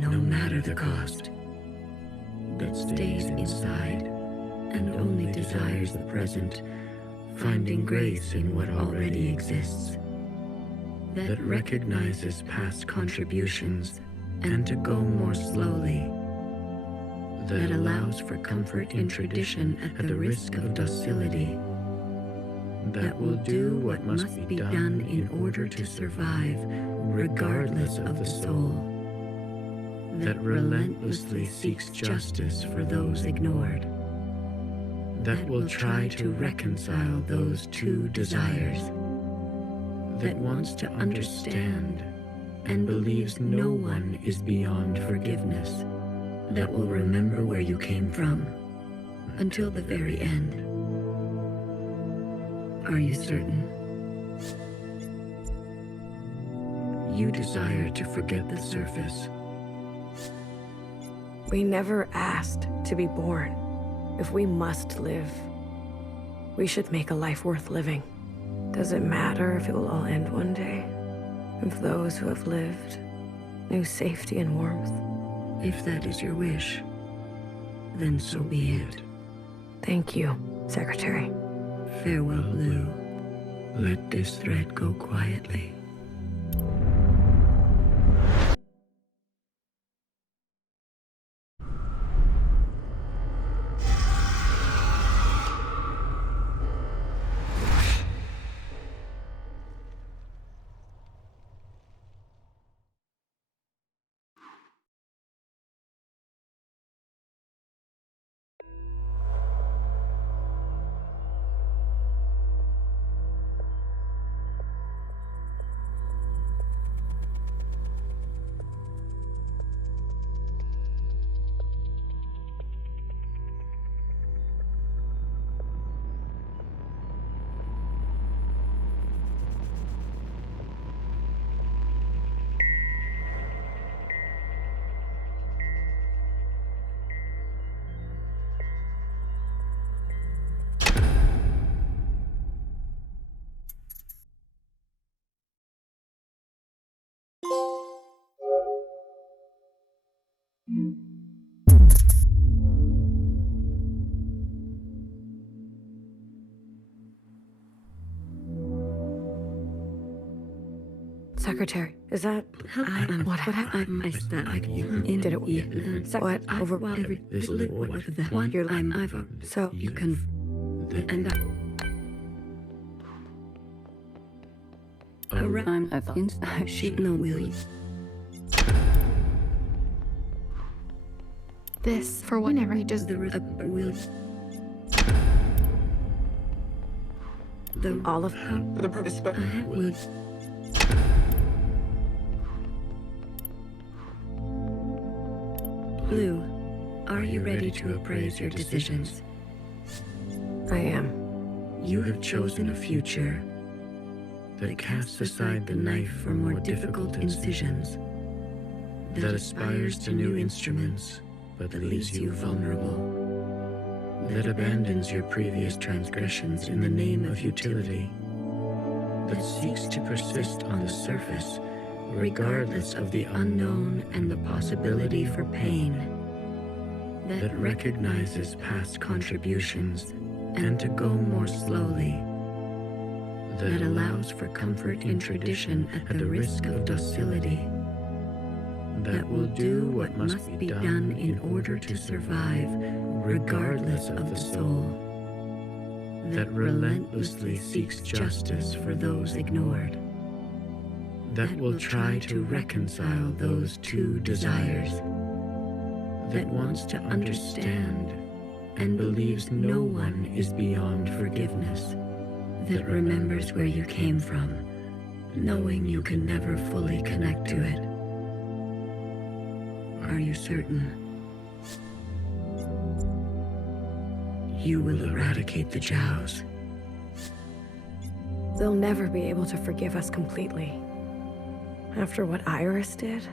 no matter the cost, that stays inside and only desires the present, finding grace in what already exists, that recognizes past contributions and to go more slowly, that allows for comfort in tradition at the risk of docility, that will do what must be done in order to survive, regardless of the soul, that relentlessly seeks justice for those ignored, that will try to reconcile those two desires, that wants to understand and believes no one is beyond forgiveness, that will remember where you came from until the very end. Are you certain? You desire to forget the surface. We never asked to be born. If we must live, we should make a life worth living. Does it matter if it will all end one day? If those who have lived knew safety and warmth? If that is your wish, then so be it. Thank you, Secretary. Farewell, Lou. Let this thread go quietly. Secretary, is that what happened? I stand you Did it? What over? This what for that one? I've So you can and I thought she no will you. This for whenever he just The will the olive. For the purpose special. will. Blue, are you ready to appraise your decisions? I am. You have chosen a future that casts aside the knife for more difficult incisions, that aspires to new instruments, but leaves you vulnerable, that abandons your previous transgressions in the name of utility, that seeks to persist on the surface, regardless of the unknown and the possibility for pain, that recognizes past contributions and to go more slowly, that allows for comfort in tradition at the risk of docility, that will do what must be done in order to survive, regardless of the soul, that relentlessly seeks justice for those ignored, that will try to reconcile those two desires, that wants to understand and believes no one is beyond forgiveness, that remembers where you came from, knowing you can never fully connect to it. Are you certain? You will eradicate the Jaos. They'll never be able to forgive us completely. After what Iris did,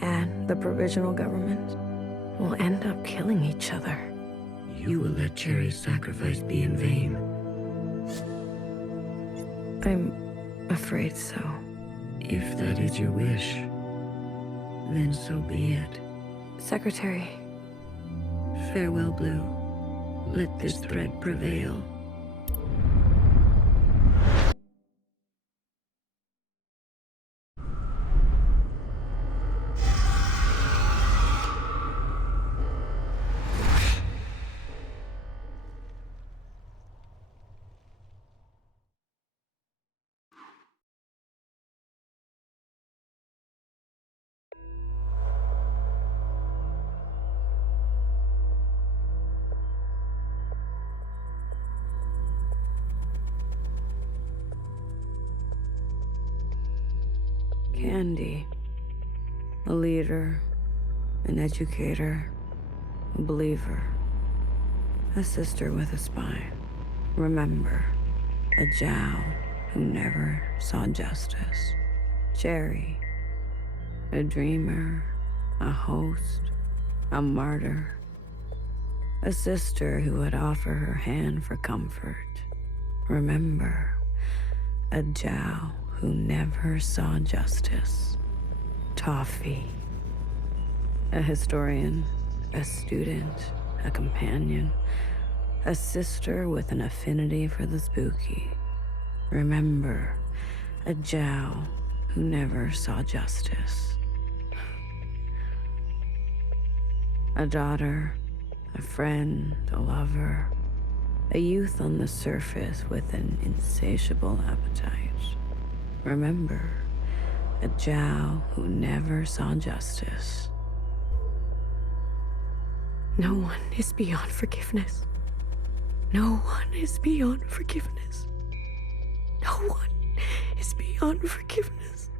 and the provisional government, we'll end up killing each other. You will let Cherry's sacrifice be in vain. I'm afraid so. If that is your wish, then so be it. Secretary. Farewell, Blue. Let this thread prevail. Candy. A leader, an educator, a believer, a sister with a spine. Remember, a Jao who never saw justice. Cherry, a dreamer, a host, a martyr, a sister who would offer her hand for comfort. Remember, a Jao who never saw justice. Toffee, a historian, a student, a companion, a sister with an affinity for the spooky. Remember, a Jao who never saw justice. A daughter, a friend, a lover, a youth on the surface with an insatiable appetite. Remember, a Jao who never saw justice. No one is beyond forgiveness. No one is beyond forgiveness. No one is beyond forgiveness.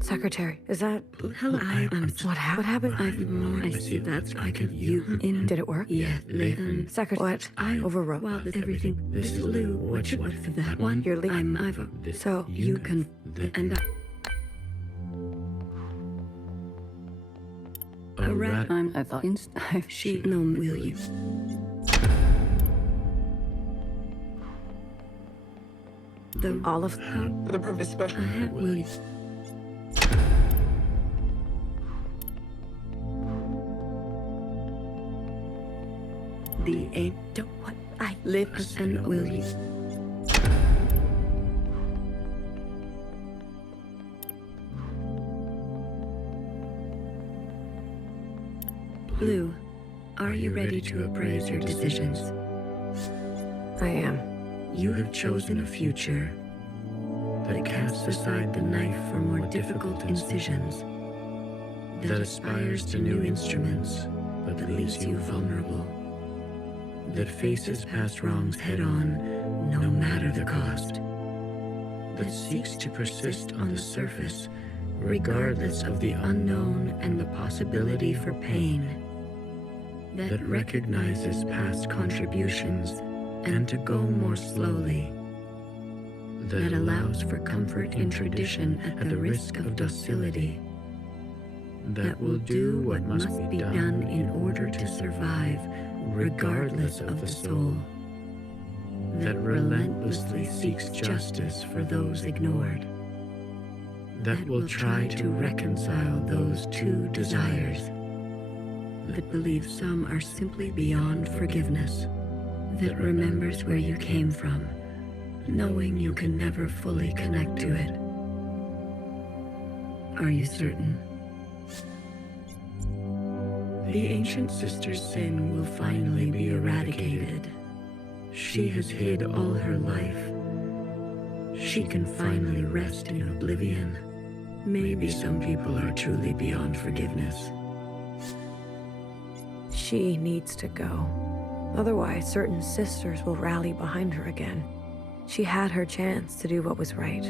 Secretary, is that... Hello, what happened? I see that's like you in... Did it work? Yeah, Secretary, what? I overwrote. Well, everything. This is Lou. What for that one? You're leaving. So you can... And A rat. I thought she... No, will you? The olive... The purpose special. Will you? The aid. What I live and will you? Blue, are you ready to appraise your decisions? I am. You have chosen a future that casts aside the knife for more difficult incisions, that aspires to new instruments, but that leaves you vulnerable, that faces past wrongs head-on, no matter the cost, that seeks to persist on the surface, regardless of the unknown and the possibility for pain, that recognizes past contributions and to go more slowly, that allows for comfort in tradition at the risk of docility, that will do what must be done in order to survive, regardless of the soul, that relentlessly seeks justice for those ignored, that will try to reconcile those two desires, that believes some are simply beyond forgiveness, that remembers where you came from, knowing you can never fully connect to it. Are you certain? The ancient sister's sin will finally be eradicated. She has hid all her life. She can finally rest in oblivion. Maybe some people are truly beyond forgiveness. She needs to go. Otherwise, certain sisters will rally behind her again. She had her chance to do what was right,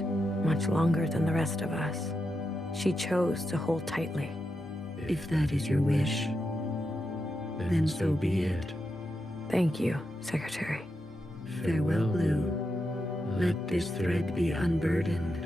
much longer than the rest of us. She chose to hold tightly. If that is your wish, then so be it. Thank you, Secretary. Farewell, Blue. Let this thread be unburdened.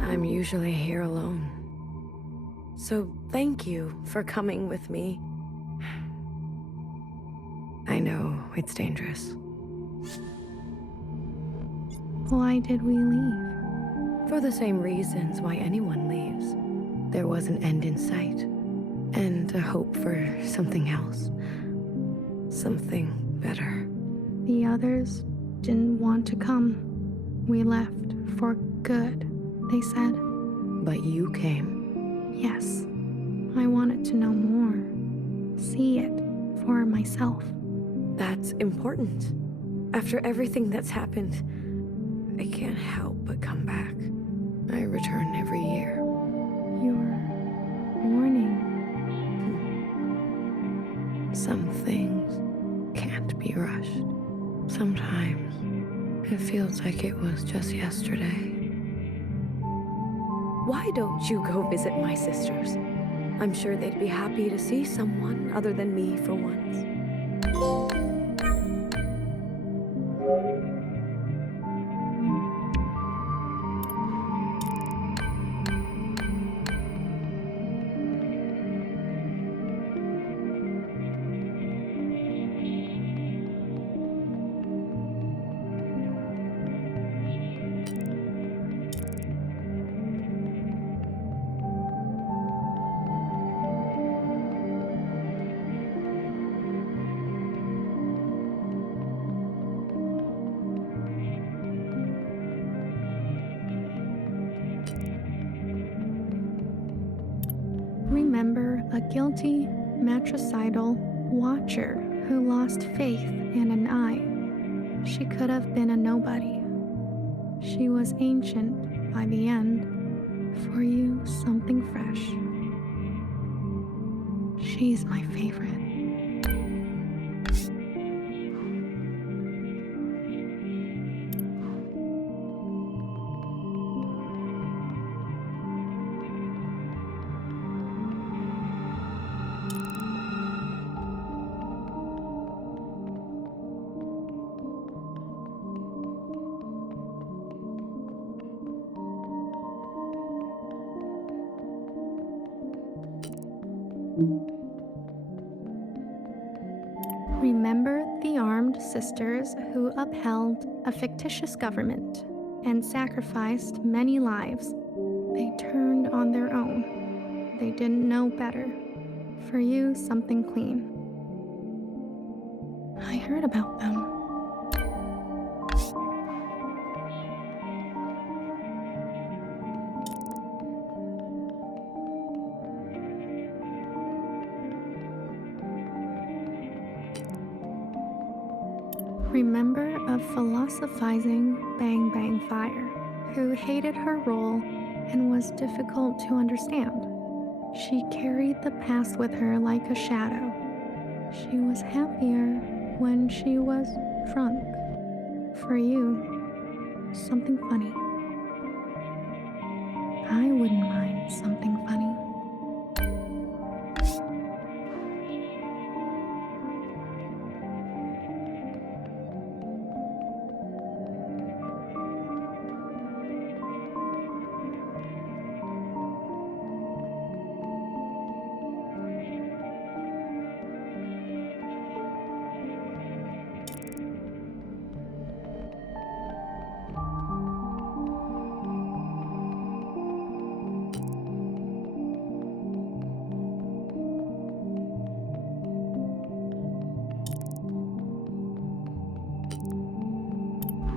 I'm usually here alone. So thank you for coming with me. I know it's dangerous. Why did we leave? For the same reasons why anyone leaves. There was an end in sight, and a hope for something else. Something better. The others didn't want to come. We left for good, they said. But you came. Yes. I wanted to know more. See it for myself. That's important. After everything that's happened, I can't help but come back. I return every year. You're mourning. Some things can't be rushed. Sometimes it feels like it was just yesterday. Why don't you go visit my sisters? I'm sure they'd be happy to see someone other than me for once. Remember a guilty, matricidal watcher who lost faith in an eye. She could have been a nobody. She was ancient by the end. For you, something fresh. She's my favorite. Remember the armed sisters who upheld a fictitious government and sacrificed many lives. They turned on their own. They didn't know better. For you, something clean. I heard about them. Remember a philosophizing Bang Bang Fire who hated her role and was difficult to understand. She carried the past with her like a shadow. She was happier when she was drunk. For you, something funny. I wouldn't mind something funny.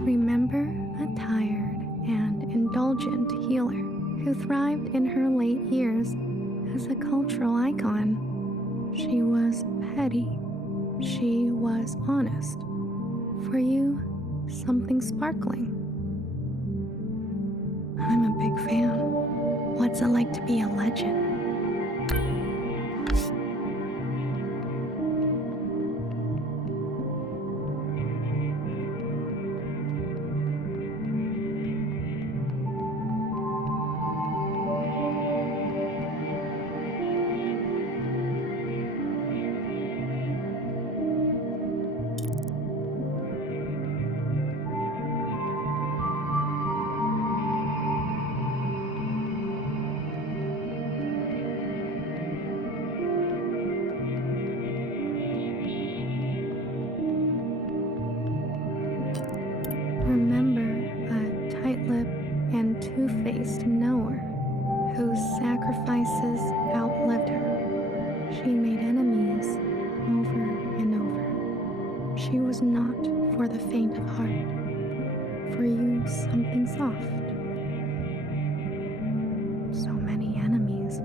Remember a tired and indulgent healer who thrived in her late years as a cultural icon. She was petty. She was honest. For you, something sparkling. I'm a big fan. What's it like to be a legend? Remember a tight-lipped and two-faced knower whose sacrifices outlived her. She made enemies over and over. She was not for the faint of heart. For you, something soft. So many enemies.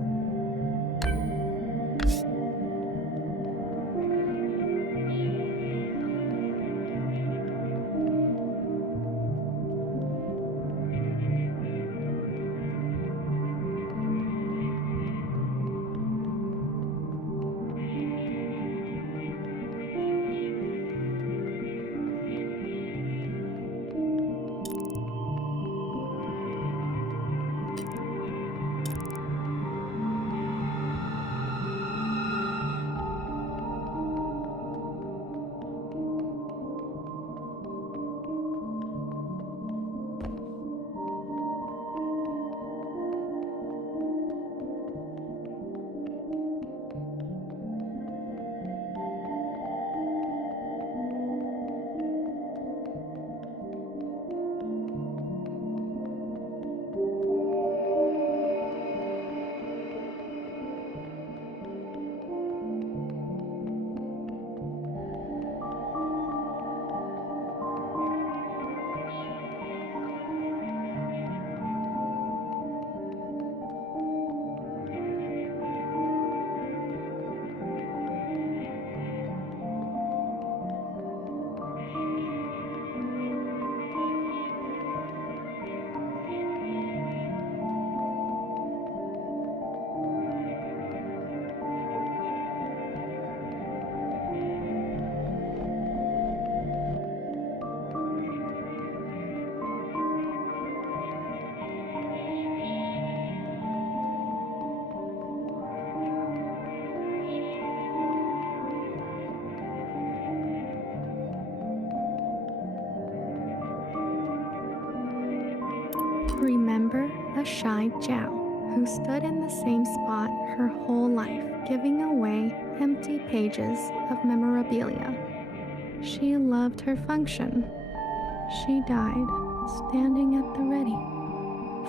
Remember a shy Jiao who stood in the same spot her whole life, giving away empty pages of memorabilia. She loved her function. She died standing at the ready.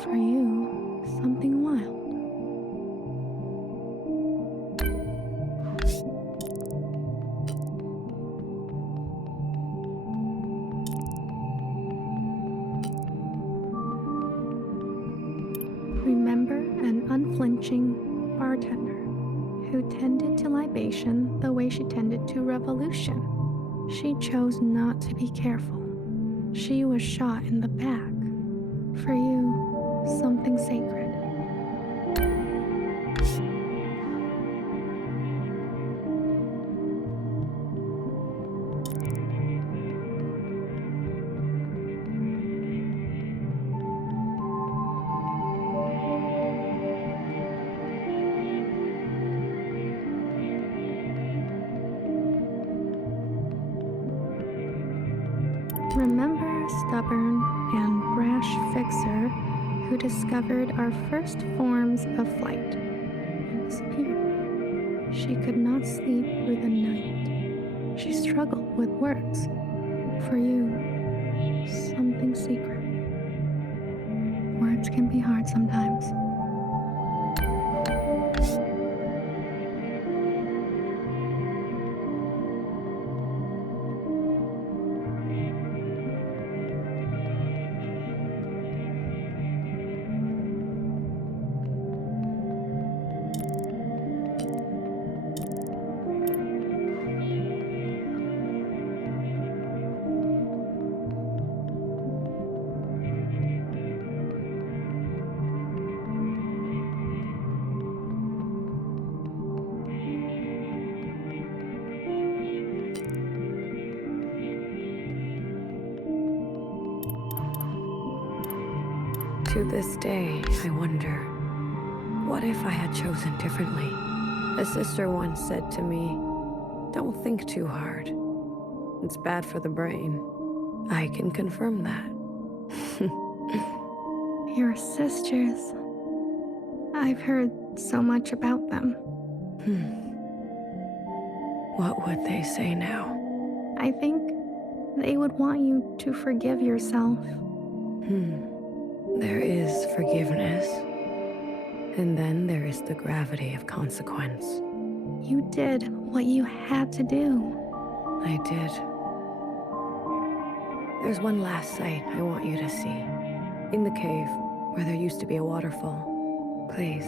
For you, something wild. Remember an unflinching bartender who tended to libation the way she tended to revolution. She chose not to be careful. She was shot in the back. For you, something sacred. Remember a stubborn and brash fixer who discovered our first forms of flight and disappeared. She could not sleep through the night. She struggled with words. For you, something secret. Words can be hard sometimes. To this day, I wonder, what if I had chosen differently? A sister once said to me, "Don't think too hard. It's bad for the brain." I can confirm that. Your sisters. I've heard so much about them. What would they say now? I think they would want you to forgive yourself. There is forgiveness. And then there is the gravity of consequence. You did what you had to do. I did. There's one last sight I want you to see. In the cave, where there used to be a waterfall. Please.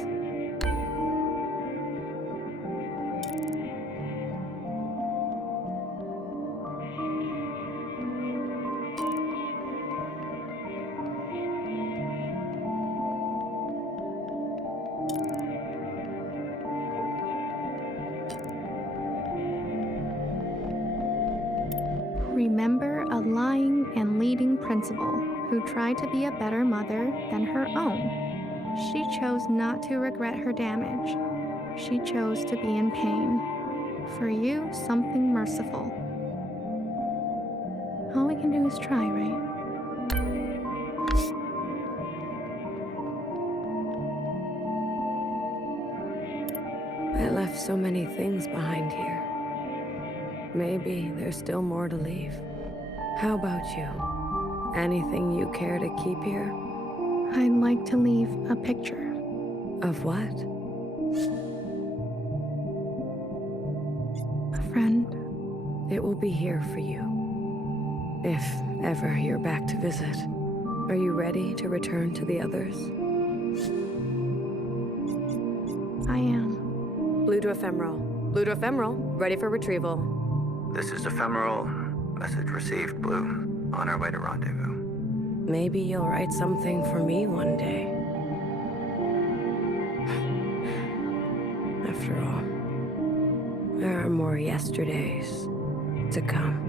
Remember a lying and leading principal who tried to be a better mother than her own. She chose not to regret her damage. She chose to be in pain. For you, something merciful. All we can do is try, right? I left so many things behind here. Maybe there's still more to leave. How about you? Anything you care to keep here? I'd like to leave a picture. Of what? A friend. It will be here for you. If ever you're back to visit. Are you ready to return to the others? I am. Blue to ephemeral. Blue to ephemeral. Ready for retrieval. This is ephemeral. Message received, Blue. On our way to rendezvous. Maybe you'll write something for me one day. After all, there are more yesterdays to come.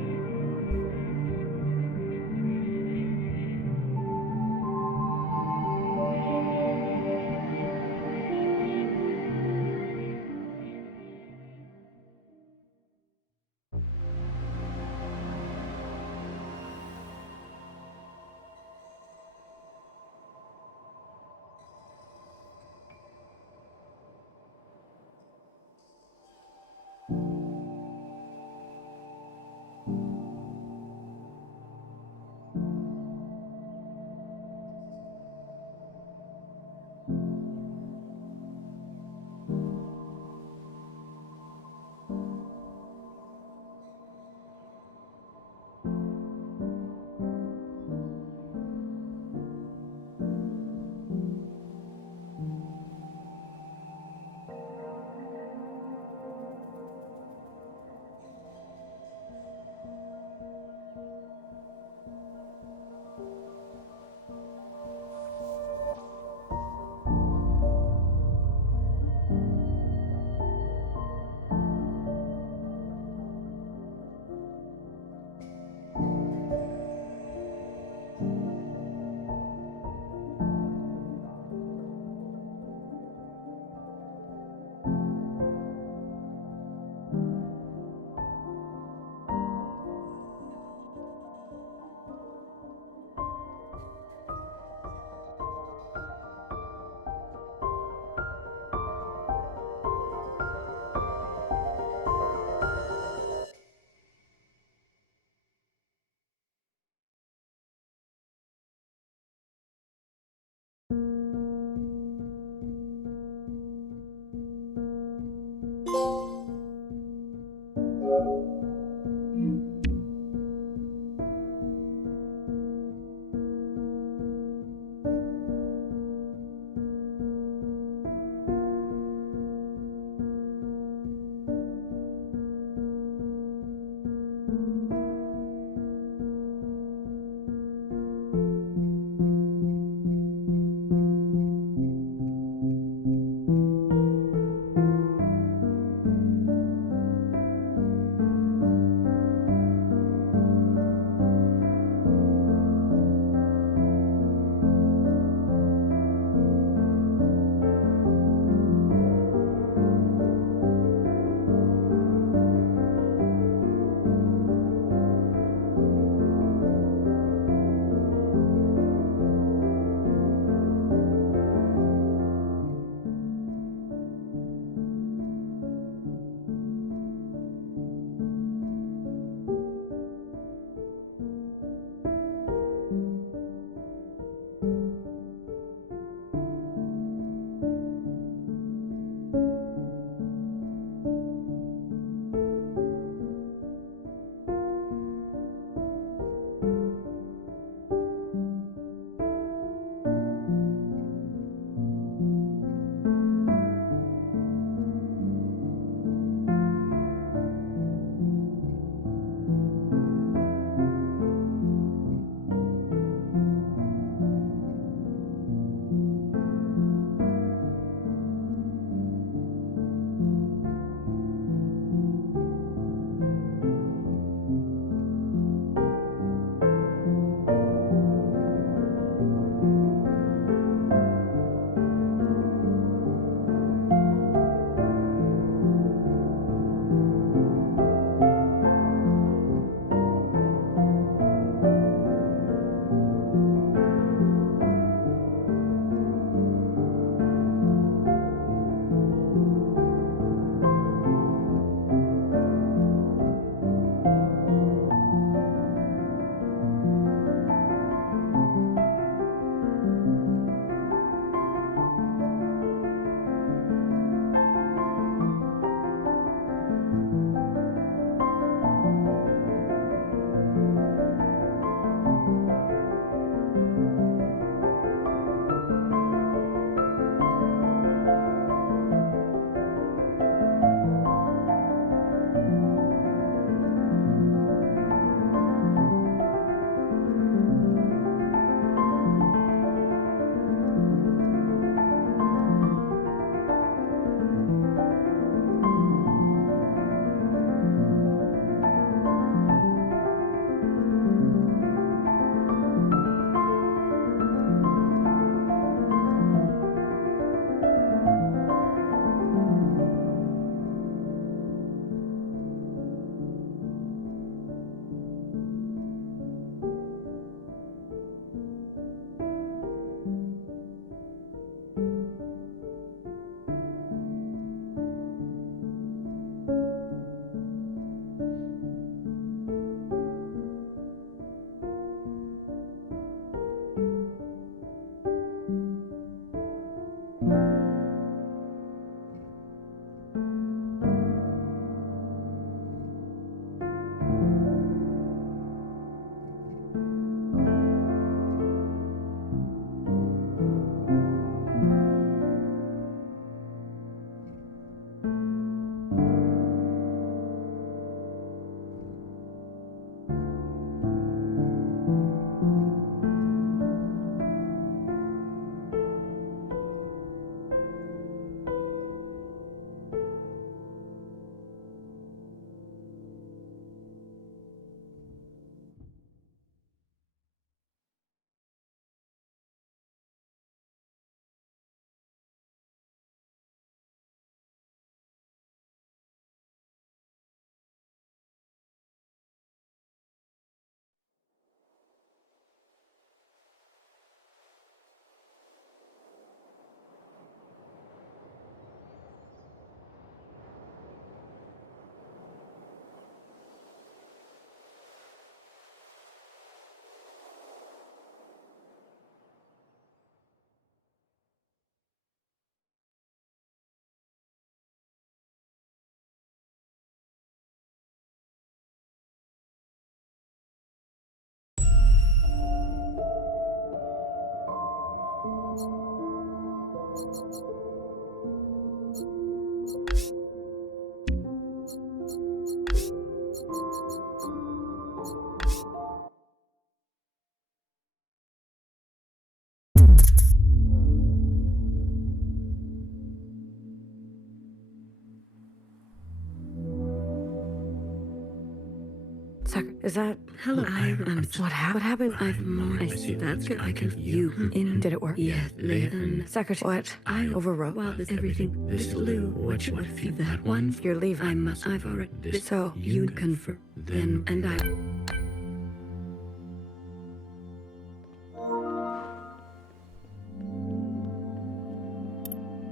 Is that... Hello. What happened? I've more. I see That's good. I can You in. Did it work? Yes, then. Secretary, what? I Overwrote. Well, this everything. This blue. what Which you would feel be that one? You're leaving. I've already. This So, You confirm. Then and I.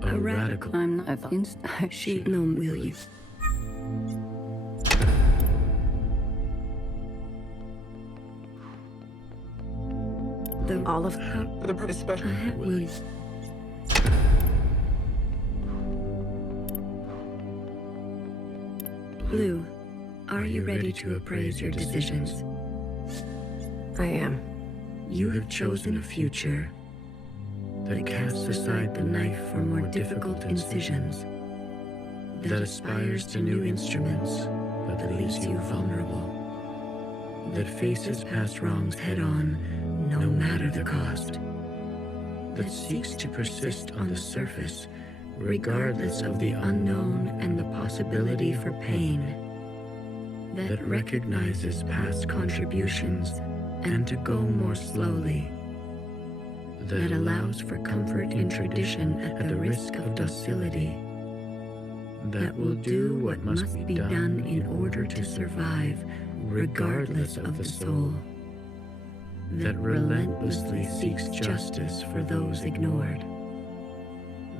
a radical. I'm not against. She. No, will you? All of The purpose special. Will you? Blue, are you ready to appraise your decisions? I am. You have chosen a future that casts aside the knife for more difficult incisions, that aspires to new instruments, but that leaves you vulnerable, that faces past wrongs head on, no matter the cost, that seeks to persist on the surface, regardless of the unknown and the possibility for pain, that recognizes past contributions and to go more slowly, that allows for comfort in tradition at the risk of docility, that will do what must be done in order to survive, regardless of the soul, that relentlessly seeks justice for those ignored,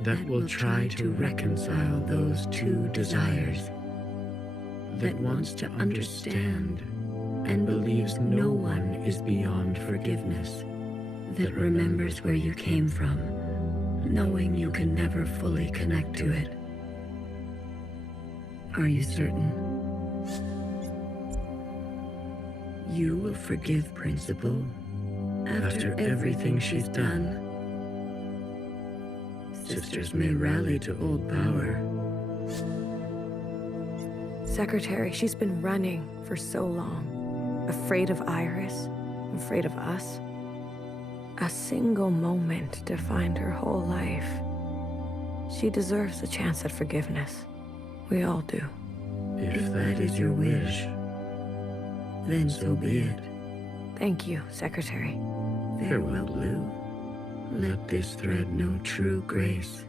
that will try to reconcile those two desires, that wants to understand and believes no one is beyond forgiveness, That remembers where you came from, knowing you can never fully connect to it. Are you certain? You will forgive Principal after everything she's done? Sisters may rally to old power. Secretary, she's been running for so long. Afraid of Iris, afraid of us. A single moment defined her whole life. She deserves a chance at forgiveness. We all do. If that is your wish, then so be it. Thank you, Secretary. Farewell, Blue. Let this thread know true grace.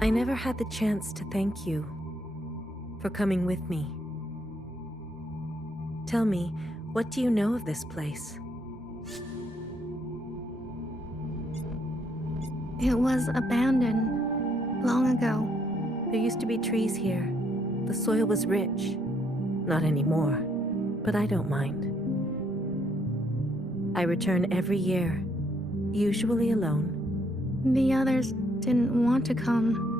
I never had the chance to thank you for coming with me. Tell me, what do you know of this place? It was abandoned long ago. There used to be trees here. The soil was rich. Not anymore, but I don't mind. I return every year, usually alone. The others didn't want to come.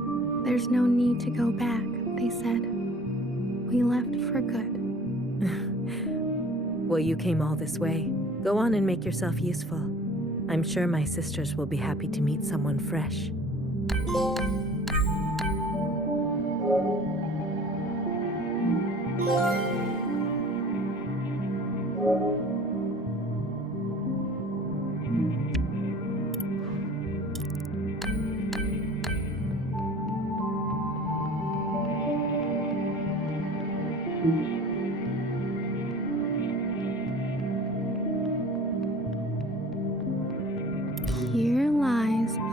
There's no need to go back, they said. We left for good. Well, you came all this way. Go on and make yourself useful. I'm sure my sisters will be happy to meet someone fresh.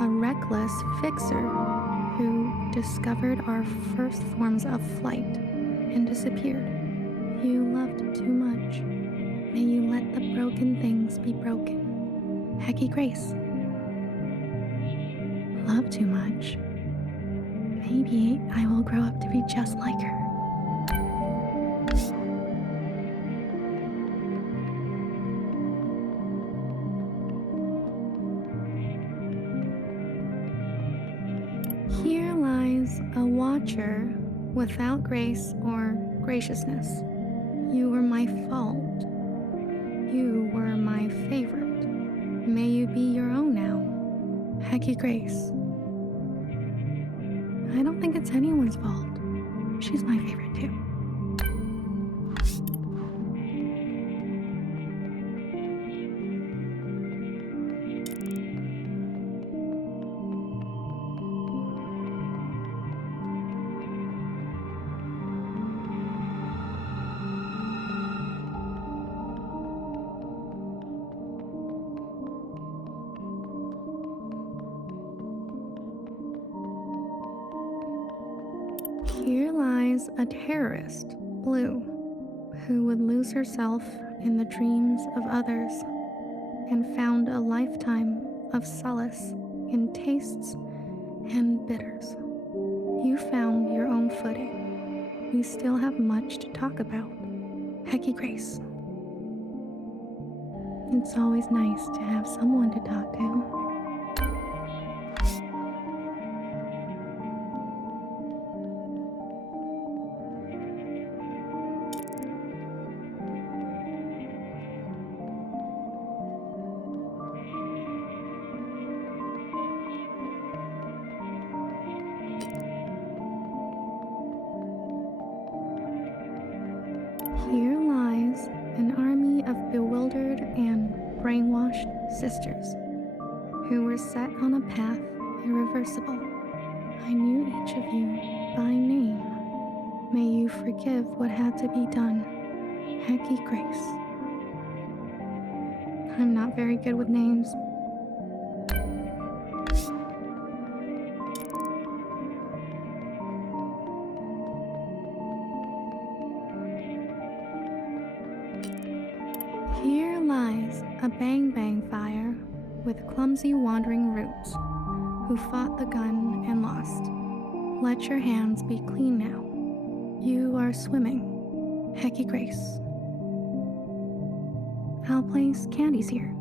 a reckless fixer who discovered our first forms of flight and disappeared. You loved too much. May you let the broken things be broken. Hecky Grace. Love too much. Maybe I will grow up to be just like her. Here lies a watcher without grace or graciousness. You were my fault. You were my favorite. May you be your own now. Hecky Grace. I don't think it's anyone's fault. She's my favorite too. Here lies a terrorist, Blue, who would lose herself in the dreams of others and found a lifetime of solace in tastes and bitters. You found your own footing. We still have much to talk about. Hecky Grace. It's always nice to have someone to talk to. Here lies an army of bewildered and brainwashed sisters who were set on a path irreversible. I knew each of you by name. May you forgive what had to be done. Hecky Grace. I'm not very good with names. Here lies a bang-bang fire with clumsy wandering roots who fought the gun and lost. Let your hands be clean now. You are swimming. Hecky Grace. I'll place candies here.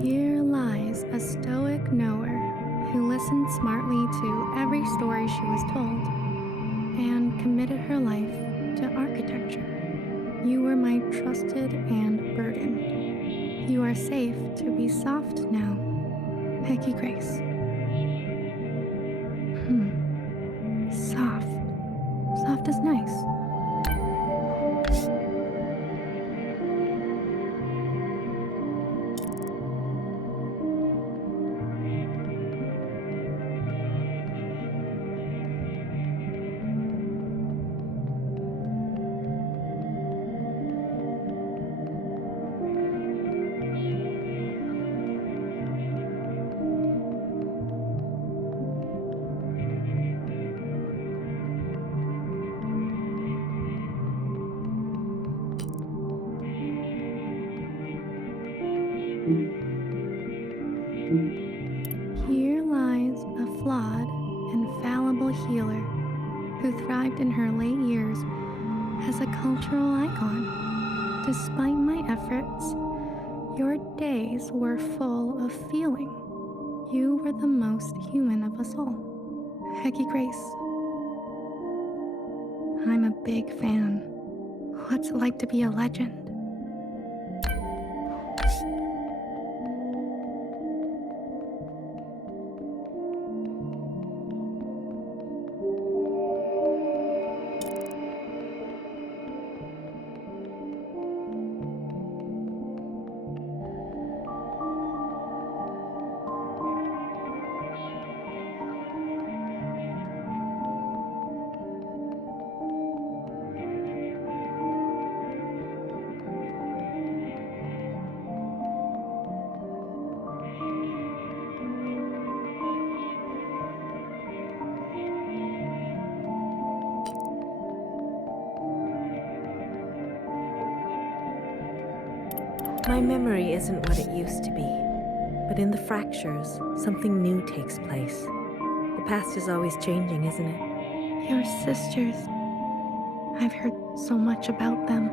Here lies a stoic knower who listened smartly to every story she was told and committed her life to architecture. You were my trusted and burden. You are safe to be soft now. Hecky Grace. Soft. Soft is nice. Here lies a flawed and fallible healer who thrived in her late years as a cultural icon. Despite my efforts, your days were full of feeling. You were the most human of us all. Hecky Grace. I'm a big fan. What's it like to be a legend? My memory isn't what it used to be, but in the fractures, something new takes place. The past is always changing, isn't it? Your sisters. I've heard so much about them.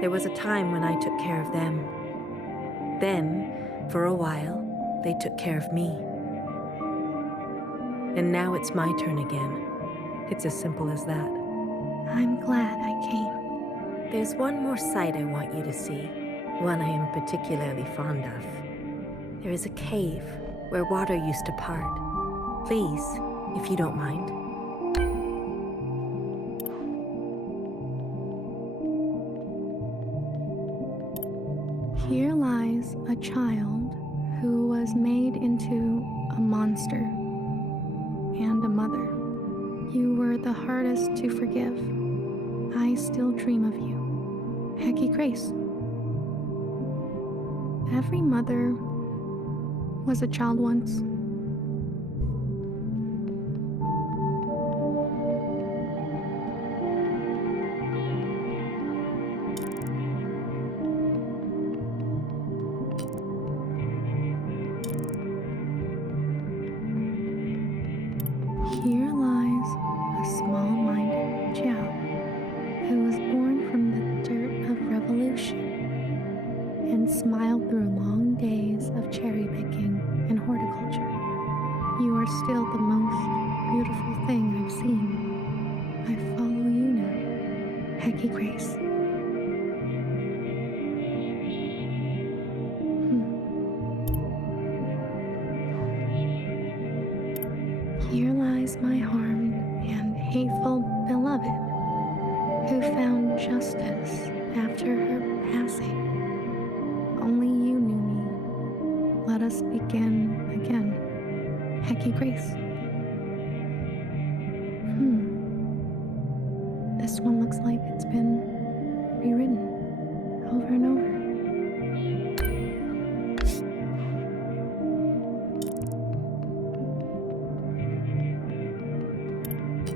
There was a time when I took care of them. Then, for a while, they took care of me. And now it's my turn again. It's as simple as that. I'm glad I came. There's one more sight I want you to see, one I am particularly fond of. There is a cave where water used to part. Please, if you don't mind. Here lies a child who was made into a monster and a mother. You were the hardest to forgive. I still dream of you. Hecky Grace. Every mother was a child once. Here lies a small-minded child who was born from the dirt of revolution and smiled through long days of cherry picking and horticulture. You are still the most beautiful thing I've seen. I follow you now, Hecky Grace. Here lies my harmed and hateful beloved, who found justice after her passing. Only you knew me. Let us begin again. Hecky Grace. This one looks like it's been rewritten over and over.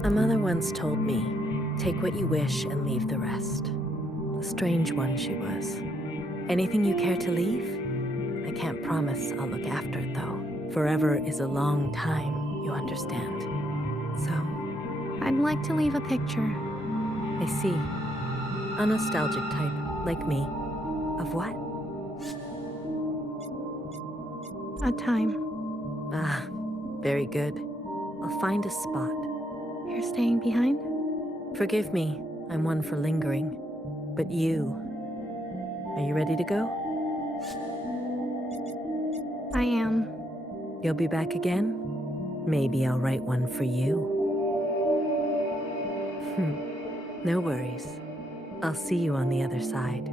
A mother once told me, take what you wish and leave the rest. A strange one she was. Anything you care to leave? I can't promise I'll look after it, though. Forever is a long time, you understand. So, I'd like to leave a picture. I see. A nostalgic type, like me. Of what? A time. Ah, very good. I'll find a spot. You're staying behind? Forgive me, I'm one for lingering. But you... Are you ready to go? I am. You'll be back again? Maybe I'll write one for you. No worries. I'll see you on the other side.